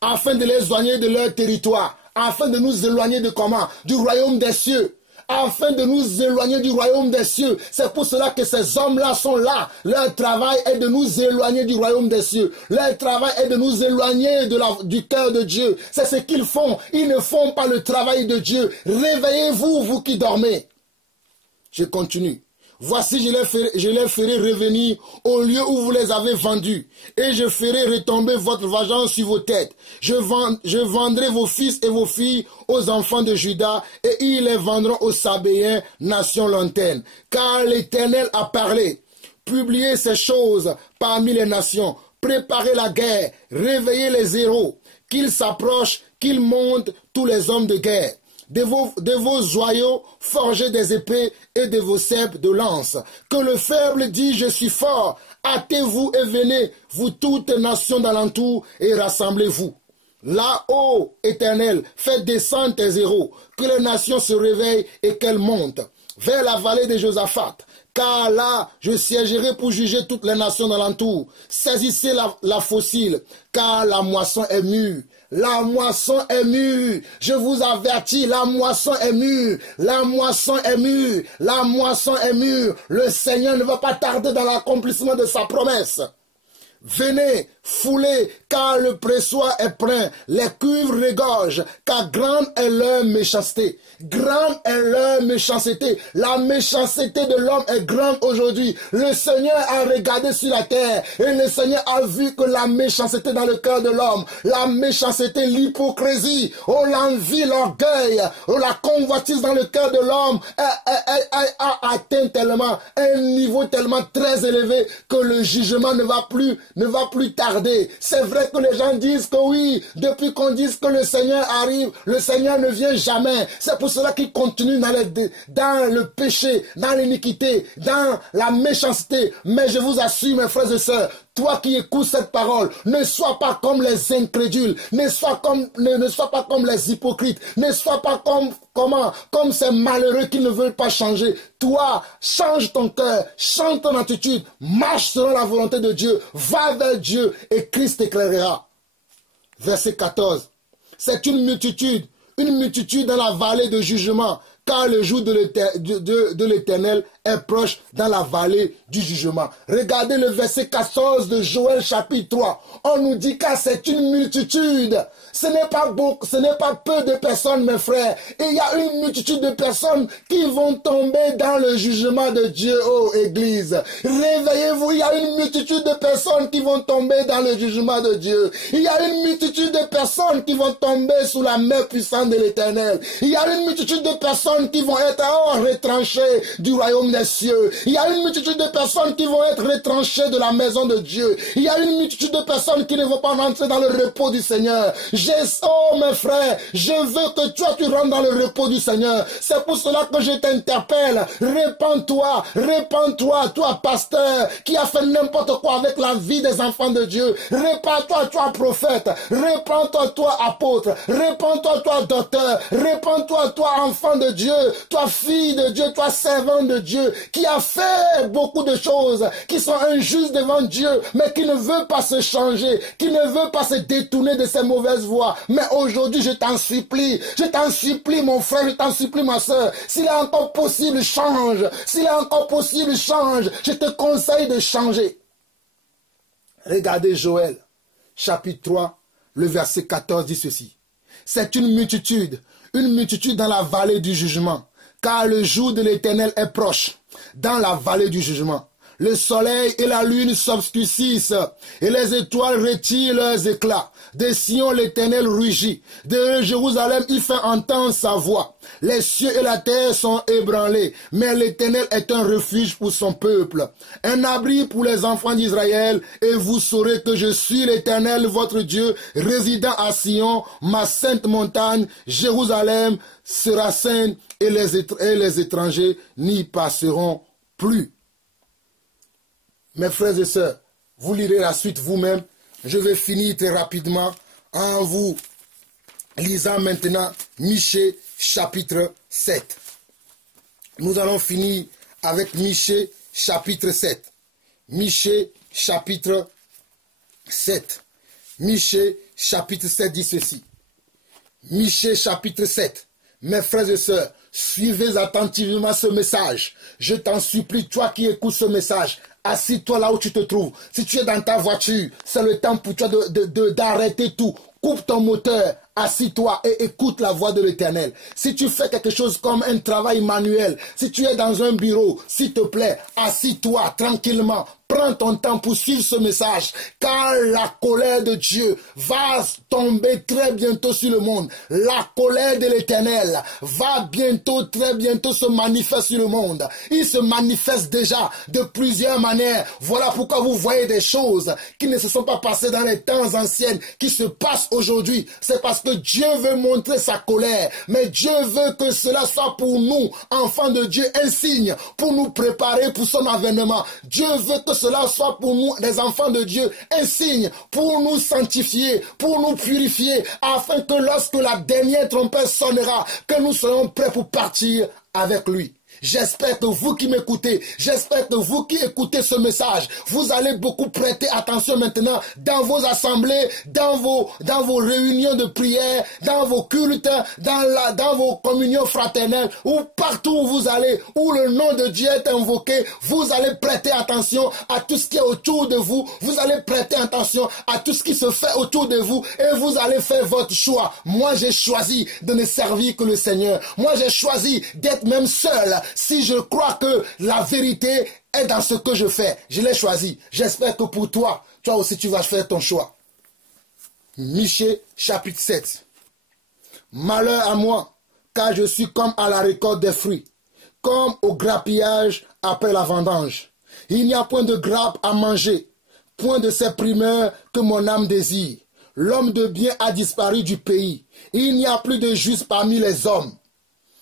Afin de les éloigner de leur territoire, afin de nous éloigner de comment? Du royaume des cieux. Afin de nous éloigner du royaume des cieux. C'est pour cela que ces hommes-là sont là. Leur travail est de nous éloigner du royaume des cieux. Leur travail est de nous éloigner du cœur de Dieu. C'est ce qu'ils font. Ils ne font pas le travail de Dieu. Réveillez-vous, vous qui dormez. Je continue. Voici, je les ferai revenir au lieu où vous les avez vendus, et je ferai retomber votre vengeance sur vos têtes. Je vendrai vos fils et vos filles aux enfants de Juda, et ils les vendront aux Sabéens, nation lointaine. Car l'Éternel a parlé. Publiez ces choses parmi les nations. Préparez la guerre, réveillez les héros, qu'ils s'approchent, qu'ils montent tous les hommes de guerre. De vos joyaux, forgez des épées et de vos cèpes de lance. Que le faible dit, je suis fort. Hâtez-vous et venez, vous toutes nations d'alentour, et rassemblez-vous. Là, ô Éternel, faites descendre tes héros, que les nations se réveillent et qu'elles montent vers la vallée de Josaphat. Car là, je siégerai pour juger toutes les nations d'alentour. Saisissez la fossile, car la moisson est mûre. La moisson est mûre. Je vous avertis, la moisson est mûre. La moisson est mûre. La moisson est mûre. Le Seigneur ne va pas tarder dans l'accomplissement de sa promesse. Venez, foulez, car le pressoir est plein, les cuivres regorgent, car grande est leur méchanceté. Grande est leur méchanceté. La méchanceté de l'homme est grande aujourd'hui. Le Seigneur a regardé sur la terre et le Seigneur a vu que la méchanceté dans le cœur de l'homme, la méchanceté, l'hypocrisie, l'envie, l'orgueil, la convoitise dans le cœur de l'homme a atteint tellement un niveau tellement très élevé que le jugement ne va plus tarder. C'est vrai que les gens disent que oui, depuis qu'on dise que le Seigneur arrive, le Seigneur ne vient jamais. C'est pour cela qu'ils continuent dans le péché, dans l'iniquité, dans la méchanceté. Mais je vous assure, mes frères et sœurs, toi qui écoutes cette parole, ne sois pas comme les incrédules, ne sois pas comme les hypocrites, ne sois pas comme ces malheureux qui ne veulent pas changer. Toi, change ton cœur, change ton attitude, marche selon la volonté de Dieu, va vers Dieu et Christ t'éclairera. Verset 14. C'est une multitude dans la vallée de jugement, car le jour de l'Éternel est proche dans la vallée du jugement. Regardez le verset 14 de Joël chapitre 3. On nous dit que c'est une multitude. Ce n'est pas peu de personnes, mes frères. Et il y a une multitude de personnes qui vont tomber dans le jugement de Dieu, ô Église. Réveillez-vous, il y a une multitude de personnes qui vont tomber dans le jugement de Dieu. Il y a une multitude de personnes qui vont tomber sous la main puissante de l'Éternel. Il y a une multitude de personnes qui vont être retranchées du royaume des cieux. Il y a une multitude de personnes qui vont être retranchées de la maison de Dieu. Il y a une multitude de personnes qui ne vont pas rentrer dans le repos du Seigneur. Oh mes frères, je veux que toi tu rentres dans le repos du Seigneur. C'est pour cela que je t'interpelle. Répands-toi, répands-toi, toi pasteur qui a fait n'importe quoi avec la vie des enfants de Dieu. Répands-toi, toi prophète. Répands-toi, toi apôtre. Répands-toi, toi docteur. Répands-toi, toi enfant de Dieu. Toi fille de Dieu, toi servant de Dieu, qui a fait beaucoup de choses, qui sont injustes devant Dieu, mais qui ne veut pas se changer, qui ne veut pas se détourner de ses mauvaises voies. Mais aujourd'hui, je t'en supplie, mon frère, je t'en supplie, ma soeur, s'il est encore possible, change. S'il est encore possible, change. Je te conseille de changer. Regardez Joël, chapitre 3, le verset 14 dit ceci. C'est une multitude dans la vallée du jugement, car le jour de l'Éternel est proche, dans la vallée du jugement. Le soleil et la lune s'obscurcissent, et les étoiles retirent leurs éclats. De Sion, l'Éternel rugit. De Jérusalem, il fait entendre sa voix. Les cieux et la terre sont ébranlés, mais l'Éternel est un refuge pour son peuple, un abri pour les enfants d'Israël, et vous saurez que je suis l'Éternel, votre Dieu, résidant à Sion, ma sainte montagne. Jérusalem sera sainte, et les étrangers n'y passeront plus. Mes frères et sœurs, vous lirez la suite vous-même. Je vais finir très rapidement en vous lisant maintenant Michée chapitre 7. Nous allons finir avec Michée chapitre 7. Michée chapitre 7. Michée chapitre 7 dit ceci. Michée chapitre 7. Mes frères et sœurs, suivez attentivement ce message. Je t'en supplie, toi qui écoutes ce message, assis-toi là où tu te trouves. Si tu es dans ta voiture, c'est le temps pour toi d'arrêter tout. Coupe ton moteur, assis-toi et écoute la voix de l'Éternel. Si tu fais quelque chose comme un travail manuel, si tu es dans un bureau, s'il te plaît, assis-toi tranquillement. Prends ton temps pour suivre ce message, car la colère de Dieu va tomber très bientôt sur le monde. La colère de l'Éternel va bientôt, très bientôt se manifester sur le monde. Il se manifeste déjà de plusieurs manières. Voilà pourquoi vous voyez des choses qui ne se sont pas passées dans les temps anciens, qui se passent aujourd'hui. C'est parce que Dieu veut montrer sa colère, mais Dieu veut que cela soit pour nous, enfants de Dieu, un signe pour nous préparer pour son avènement. Dieu veut que cela soit pour nous, les enfants de Dieu, un signe pour nous sanctifier, pour nous purifier, afin que lorsque la dernière trompette sonnera, que nous soyons prêts pour partir avec lui. J'espère que vous qui m'écoutez, j'espère que vous qui écoutez ce message, vous allez beaucoup prêter attention maintenant dans vos assemblées, dans vos réunions de prière, dans vos cultes, dans vos communions fraternelles, ou partout où vous allez, où le nom de Dieu est invoqué, vous allez prêter attention à tout ce qui est autour de vous, vous allez prêter attention à tout ce qui se fait autour de vous, et vous allez faire votre choix. Moi, j'ai choisi de ne servir que le Seigneur. Moi, j'ai choisi d'être même seul. Si je crois que la vérité est dans ce que je fais, je l'ai choisi. J'espère que pour toi, toi aussi tu vas faire ton choix. Michée chapitre 7. Malheur à moi, car je suis comme à la récolte des fruits, comme au grappillage après la vendange. Il n'y a point de grappe à manger, point de ces primeurs que mon âme désire. L'homme de bien a disparu du pays. Il n'y a plus de juste parmi les hommes.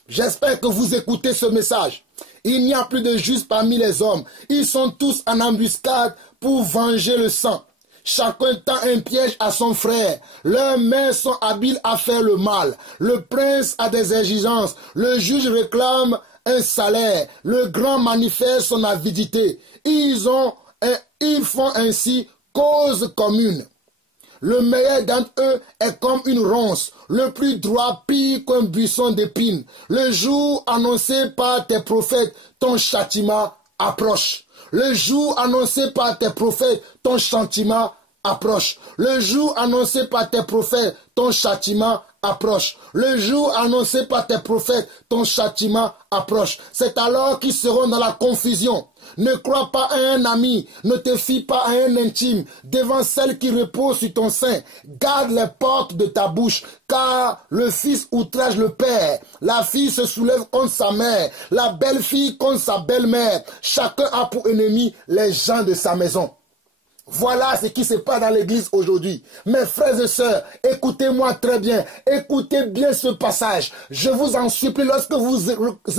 J'espère que vous écoutez ce message. Il n'y a plus de justes parmi les hommes. Ils sont tous en embuscade pour venger le sang. Chacun tend un piège à son frère. Leurs mains sont habiles à faire le mal. Le prince a des exigences. Le juge réclame un salaire. Le grand manifeste son avidité. Ils font ainsi cause commune. Le meilleur d'entre eux est comme une ronce, le plus droit pire qu'un buisson d'épines. Le jour annoncé par tes prophètes, ton châtiment approche. Le jour annoncé par tes prophètes, ton châtiment approche. Le jour annoncé par tes prophètes, ton châtiment approche. Le jour annoncé par tes prophètes, ton châtiment approche. C'est alors qu'ils seront dans la confusion. Ne crois pas à un ami, ne te fie pas à un intime, devant celle qui repose sur ton sein. Garde les portes de ta bouche, car le fils outrage le père. La fille se soulève contre sa mère, la belle-fille contre sa belle-mère. Chacun a pour ennemi les gens de sa maison. Voilà ce qui se passe dans l'église aujourd'hui. Mes frères et sœurs, écoutez-moi très bien. Écoutez bien ce passage. Je vous en supplie, lorsque vous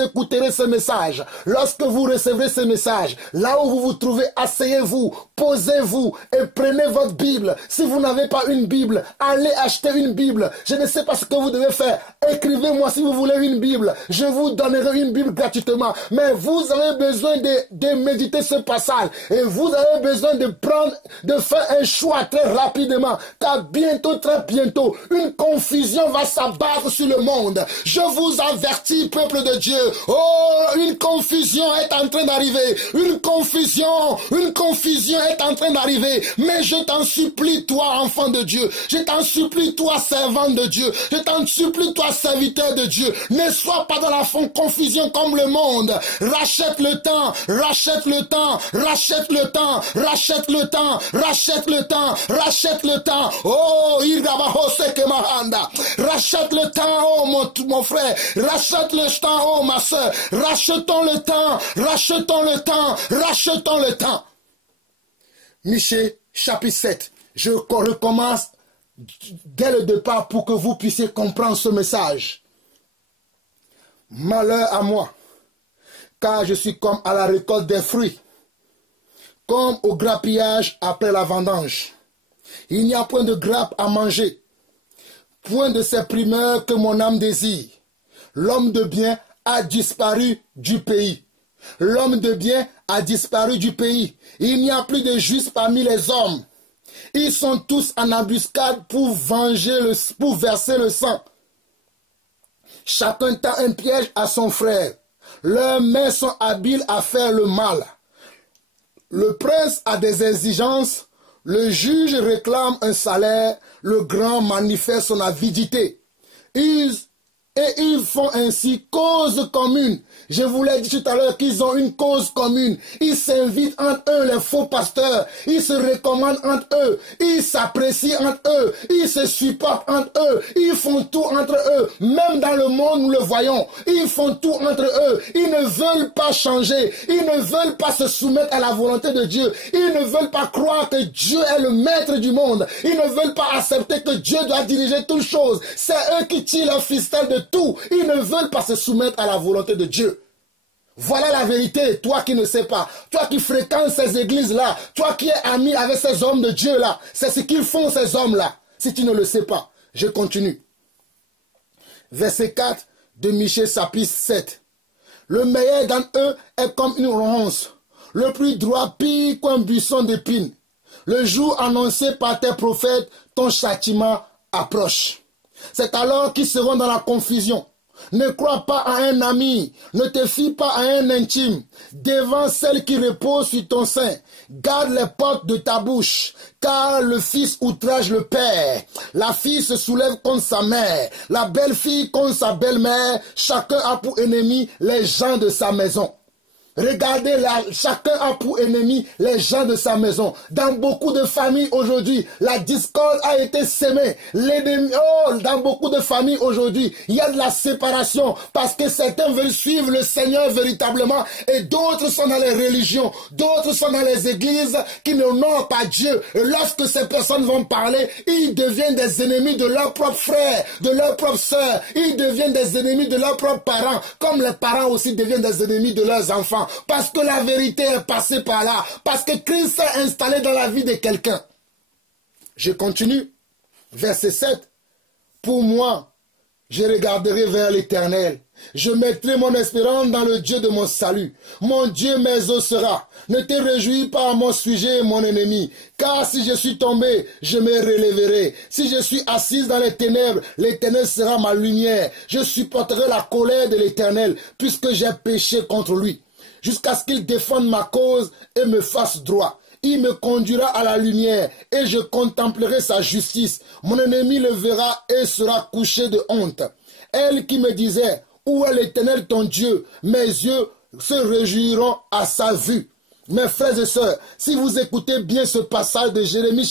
écouterez ce message, lorsque vous recevrez ce message, là où vous vous trouvez, asseyez-vous, posez-vous et prenez votre Bible. Si vous n'avez pas une Bible, allez acheter une Bible. Je ne sais pas ce que vous devez faire. Écrivez-moi si vous voulez une Bible. Je vous donnerai une Bible gratuitement. Mais vous avez besoin de méditer ce passage. Et vous avez besoin de faire un choix très rapidement, car bientôt, très bientôt, une confusion va s'abattre sur le monde. Je vous avertis, peuple de Dieu, oh, une confusion est en train d'arriver, une confusion est en train d'arriver, mais je t'en supplie, toi, enfant de Dieu, je t'en supplie, toi, servant de Dieu, je t'en supplie, toi, serviteur de Dieu, ne sois pas dans la confusion comme le monde. Rachète le temps, rachète le temps, rachète le temps, rachète le temps, rachète le temps, rachète le temps. Oh, rachète le temps, oh mon frère, rachète le temps, oh ma soeur, rachetons le temps, rachetons le temps, rachetons le temps. Michée, chapitre 7. Je recommence dès le départ pour que vous puissiez comprendre ce message. Malheur à moi, car je suis comme à la récolte des fruits, comme au grappillage après la vendange. Il n'y a point de grappe à manger, point de ces primeurs que mon âme désire. L'homme de bien a disparu du pays. L'homme de bien a disparu du pays. Il n'y a plus de justes parmi les hommes. Ils sont tous en embuscade pour verser le sang. Chacun tend un piège à son frère. Leurs mains sont habiles à faire le mal. Le prince a des exigences, le juge réclame un salaire, le grand manifeste son avidité. Ils font ainsi cause commune. Je vous l'ai dit tout à l'heure qu'ils ont une cause commune. Ils s'invitent entre eux, les faux pasteurs. Ils se recommandent entre eux. Ils s'apprécient entre eux. Ils se supportent entre eux. Ils font tout entre eux. Même dans le monde, nous le voyons. Ils font tout entre eux. Ils ne veulent pas changer. Ils ne veulent pas se soumettre à la volonté de Dieu. Ils ne veulent pas croire que Dieu est le maître du monde. Ils ne veulent pas accepter que Dieu doit diriger toutes choses. C'est eux qui tirent leur ficelle de tout. Ils ne veulent pas se soumettre à la volonté de Dieu. Voilà la vérité, toi qui ne sais pas, toi qui fréquentes ces églises-là, toi qui es ami avec ces hommes de Dieu-là, c'est ce qu'ils font ces hommes-là. Si tu ne le sais pas, je continue. Verset 4 de Michée chapitre 7. Le meilleur d'entre eux est comme une ronce, le plus droit pire qu'un buisson d'épines. Le jour annoncé par tes prophètes, ton châtiment approche. C'est alors qu'ils seront dans la confusion. Ne crois pas à un ami, ne te fie pas à un intime, devant celle qui repose sur ton sein. Garde les portes de ta bouche, car le fils outrage le père. La fille se soulève contre sa mère, la belle-fille contre sa belle-mère. Chacun a pour ennemi les gens de sa maison. Regardez là, chacun a pour ennemi les gens de sa maison. Dans beaucoup de familles aujourd'hui, la discorde a été sémée. Dans beaucoup de familles aujourd'hui, il y a de la séparation parce que certains veulent suivre le Seigneur véritablement et d'autres sont dans les religions, d'autres sont dans les églises qui n'honorent pas Dieu. Et lorsque ces personnes vont parler, ils deviennent des ennemis de leurs propres frères, de leurs propres sœurs. Ils deviennent des ennemis de leurs propres parents, comme les parents aussi deviennent des ennemis de leurs enfants. Parce que la vérité est passée par là. Parce que Christ s'est installé dans la vie de quelqu'un. Je continue. Verset 7. Pour moi, je regarderai vers l'Éternel. Je mettrai mon espérance dans le Dieu de mon salut. Mon Dieu m'exaucera. Ne te réjouis pas à mon sujet, mon ennemi. Car si je suis tombé, je me relèverai. Si je suis assise dans les ténèbres, l'Éternel sera ma lumière. Je supporterai la colère de l'Éternel, puisque j'ai péché contre lui. Jusqu'à ce qu'il défende ma cause et me fasse droit. Il me conduira à la lumière et je contemplerai sa justice. Mon ennemi le verra et sera couché de honte. Elle qui me disait, où est l'Éternel ton Dieu? Mes yeux se réjouiront à sa vue. Mes frères et sœurs, si vous écoutez bien ce passage de Jérémie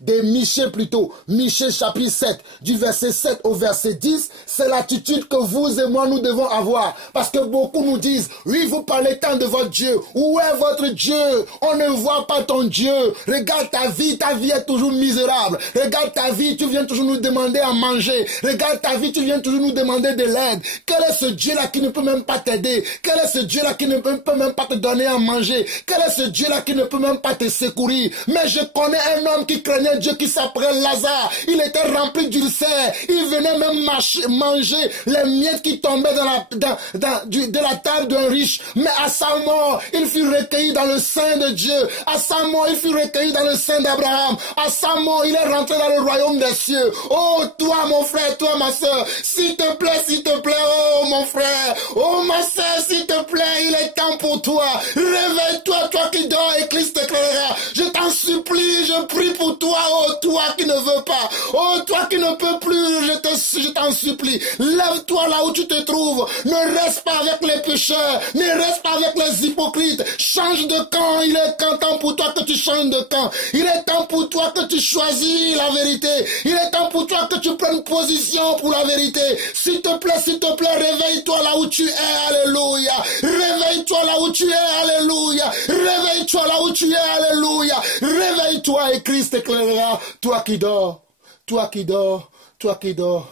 de Michée plutôt, Michée chapitre 7, du verset 7 au verset 10, c'est l'attitude que vous et moi nous devons avoir. Parce que beaucoup nous disent, oui, vous parlez tant de votre Dieu. Où est votre Dieu? On ne voit pas ton Dieu. Regarde ta vie est toujours misérable. Regarde ta vie, tu viens toujours nous demander à manger. Regarde ta vie, tu viens toujours nous demander de l'aide. Quel est ce Dieu-là qui ne peut même pas t'aider? Quel est ce Dieu-là qui ne peut même pas te donner à manger? Quel est ce Dieu-là qui ne peut même pas te secourir? Mais je connais un homme qui craignait Dieu qui s'appelait Lazare. Il était rempli d'ulcères. Il venait même manger les miettes qui tombaient de la table d'un riche. Mais à sa mort, il fut recueilli dans le sein de Dieu. À sa mort, il fut recueilli dans le sein d'Abraham. À sa mort, il est rentré dans le royaume des cieux. Oh, toi, mon frère, toi, ma soeur, s'il te plaît, oh, mon frère, oh, ma soeur, s'il te plaît, il est temps pour toi. Réveille-toi, toi qui dors et Christ t'éclairera. Je t'en supplie, je prie pour toi, oh, toi qui ne veux pas, oh, toi qui ne peux plus, je t'en supplie. Lève-toi là où tu te trouves. Ne reste pas avec les pécheurs, ne reste pas avec les hypocrites. Change de camp, il est temps pour toi que tu changes de camp. Il est temps pour toi que tu choisis la vérité. Il est temps pour toi que tu prennes position pour la vérité. S'il te plaît, réveille-toi là où tu es, alléluia. Réveille-toi là où tu es, alléluia. Réveille-toi là où tu es, alléluia. Réveille-toi et Christ t'éclairera. Toi qui dors, toi qui dors, toi qui dors,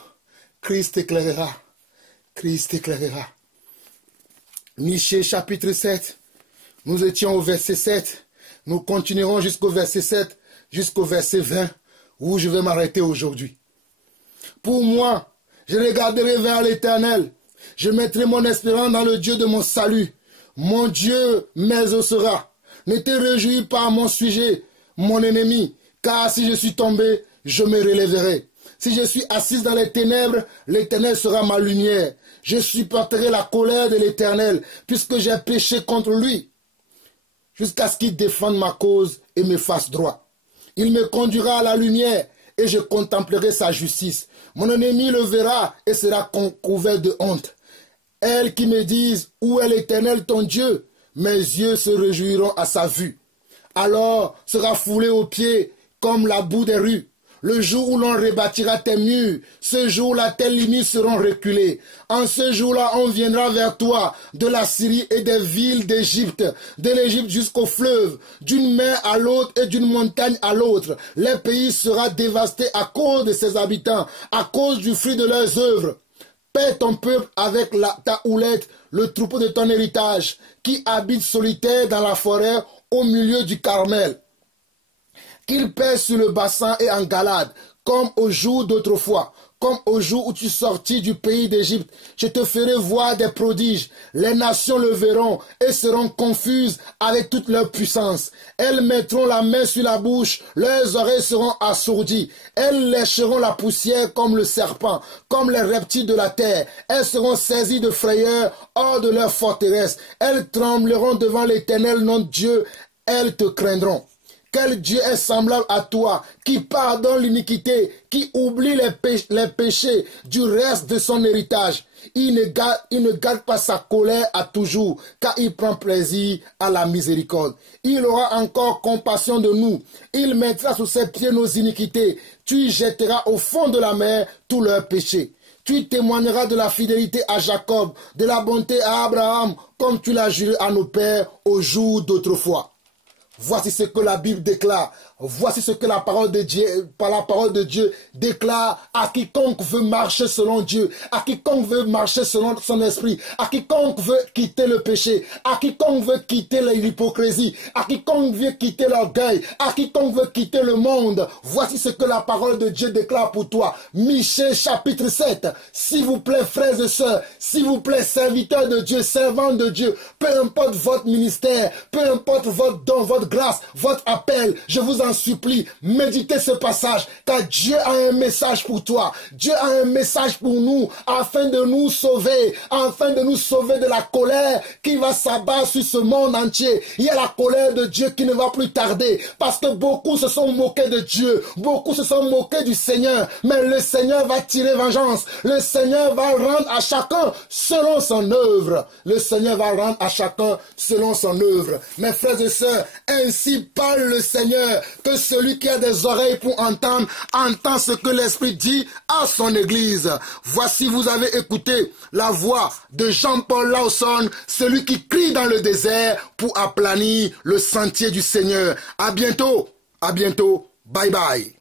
Christ t'éclairera. Christ t'éclairera. Michée chapitre 7, nous étions au verset 7. Nous continuerons jusqu'au verset 7, jusqu'au verset 20, où je vais m'arrêter aujourd'hui. Pour moi, je regarderai vers l'Éternel. Je mettrai mon espérance dans le Dieu de mon salut. Mon Dieu m'exaucera. Ne te réjouis pas à mon sujet, mon ennemi, car si je suis tombé, je me relèverai. Si je suis assise dans les ténèbres, l'Éternel sera ma lumière. Je supporterai la colère de l'Éternel, puisque j'ai péché contre lui, jusqu'à ce qu'il défende ma cause et me fasse droit. Il me conduira à la lumière, et je contemplerai sa justice. Mon ennemi le verra et sera couvert de honte. Elles qui me disent, où est l'Éternel ton Dieu? Mes yeux se réjouiront à sa vue. Alors sera foulé aux pieds comme la boue des rues. Le jour où l'on rebâtira tes murs, ce jour-là tes limites seront reculées. En ce jour-là, on viendra vers toi de la Syrie et des villes d'Égypte, de l'Égypte jusqu'au fleuve, d'une mer à l'autre et d'une montagne à l'autre. Le pays sera dévasté à cause de ses habitants, à cause du fruit de leurs œuvres. Paie ton peuple avec ta houlette, le troupeau de ton héritage, qui habite solitaire dans la forêt au milieu du Carmel. Qu'il pèse sur le bassin et en Galade, comme au jour d'autrefois, comme au jour où tu sortis du pays d'Égypte. Je te ferai voir des prodiges. Les nations le verront et seront confuses avec toute leur puissance. Elles mettront la main sur la bouche, leurs oreilles seront assourdies. Elles lécheront la poussière comme le serpent, comme les reptiles de la terre. Elles seront saisies de frayeur hors de leur forteresse. Elles trembleront devant l'Éternel, notre Dieu. Elles te craindront. Quel Dieu est semblable à toi, qui pardonne l'iniquité, qui oublie les péchés du reste de son héritage. Il ne garde pas sa colère à toujours, car il prend plaisir à la miséricorde. Il aura encore compassion de nous. Il mettra sous ses pieds nos iniquités. Tu jetteras au fond de la mer tous leurs péchés. Tu témoigneras de la fidélité à Jacob, de la bonté à Abraham, comme tu l'as juré à nos pères au jour d'autrefois. Voici ce que la Bible déclare. Voici ce que la parole de Dieu déclare à quiconque veut marcher selon Dieu, à quiconque veut marcher selon son esprit, à quiconque veut quitter le péché, à quiconque veut quitter l'hypocrisie, à quiconque veut quitter l'orgueil, à quiconque veut quitter le monde. Voici ce que la parole de Dieu déclare pour toi. Michée chapitre 7. S'il vous plaît, frères et sœurs, s'il vous plaît, serviteurs de Dieu, servants de Dieu, peu importe votre ministère, peu importe votre don, votre grâce, votre appel, je vous en t'en supplie, méditez ce passage, car Dieu a un message pour toi. Dieu a un message pour nous, afin de nous sauver, de la colère qui va s'abattre sur ce monde entier. Il y a la colère de Dieu qui ne va plus tarder, parce que beaucoup se sont moqués de Dieu, beaucoup se sont moqués du Seigneur, mais le Seigneur va tirer vengeance. Le Seigneur va rendre à chacun selon son œuvre. Le Seigneur va rendre à chacun selon son œuvre. Mes frères et sœurs, ainsi parle le Seigneur, que celui qui a des oreilles pour entendre, entend ce que l'Esprit dit à son Église. Voici, vous avez écouté la voix de Jean-Paul Lawson, celui qui crie dans le désert pour aplanir le sentier du Seigneur. À bientôt, bye bye.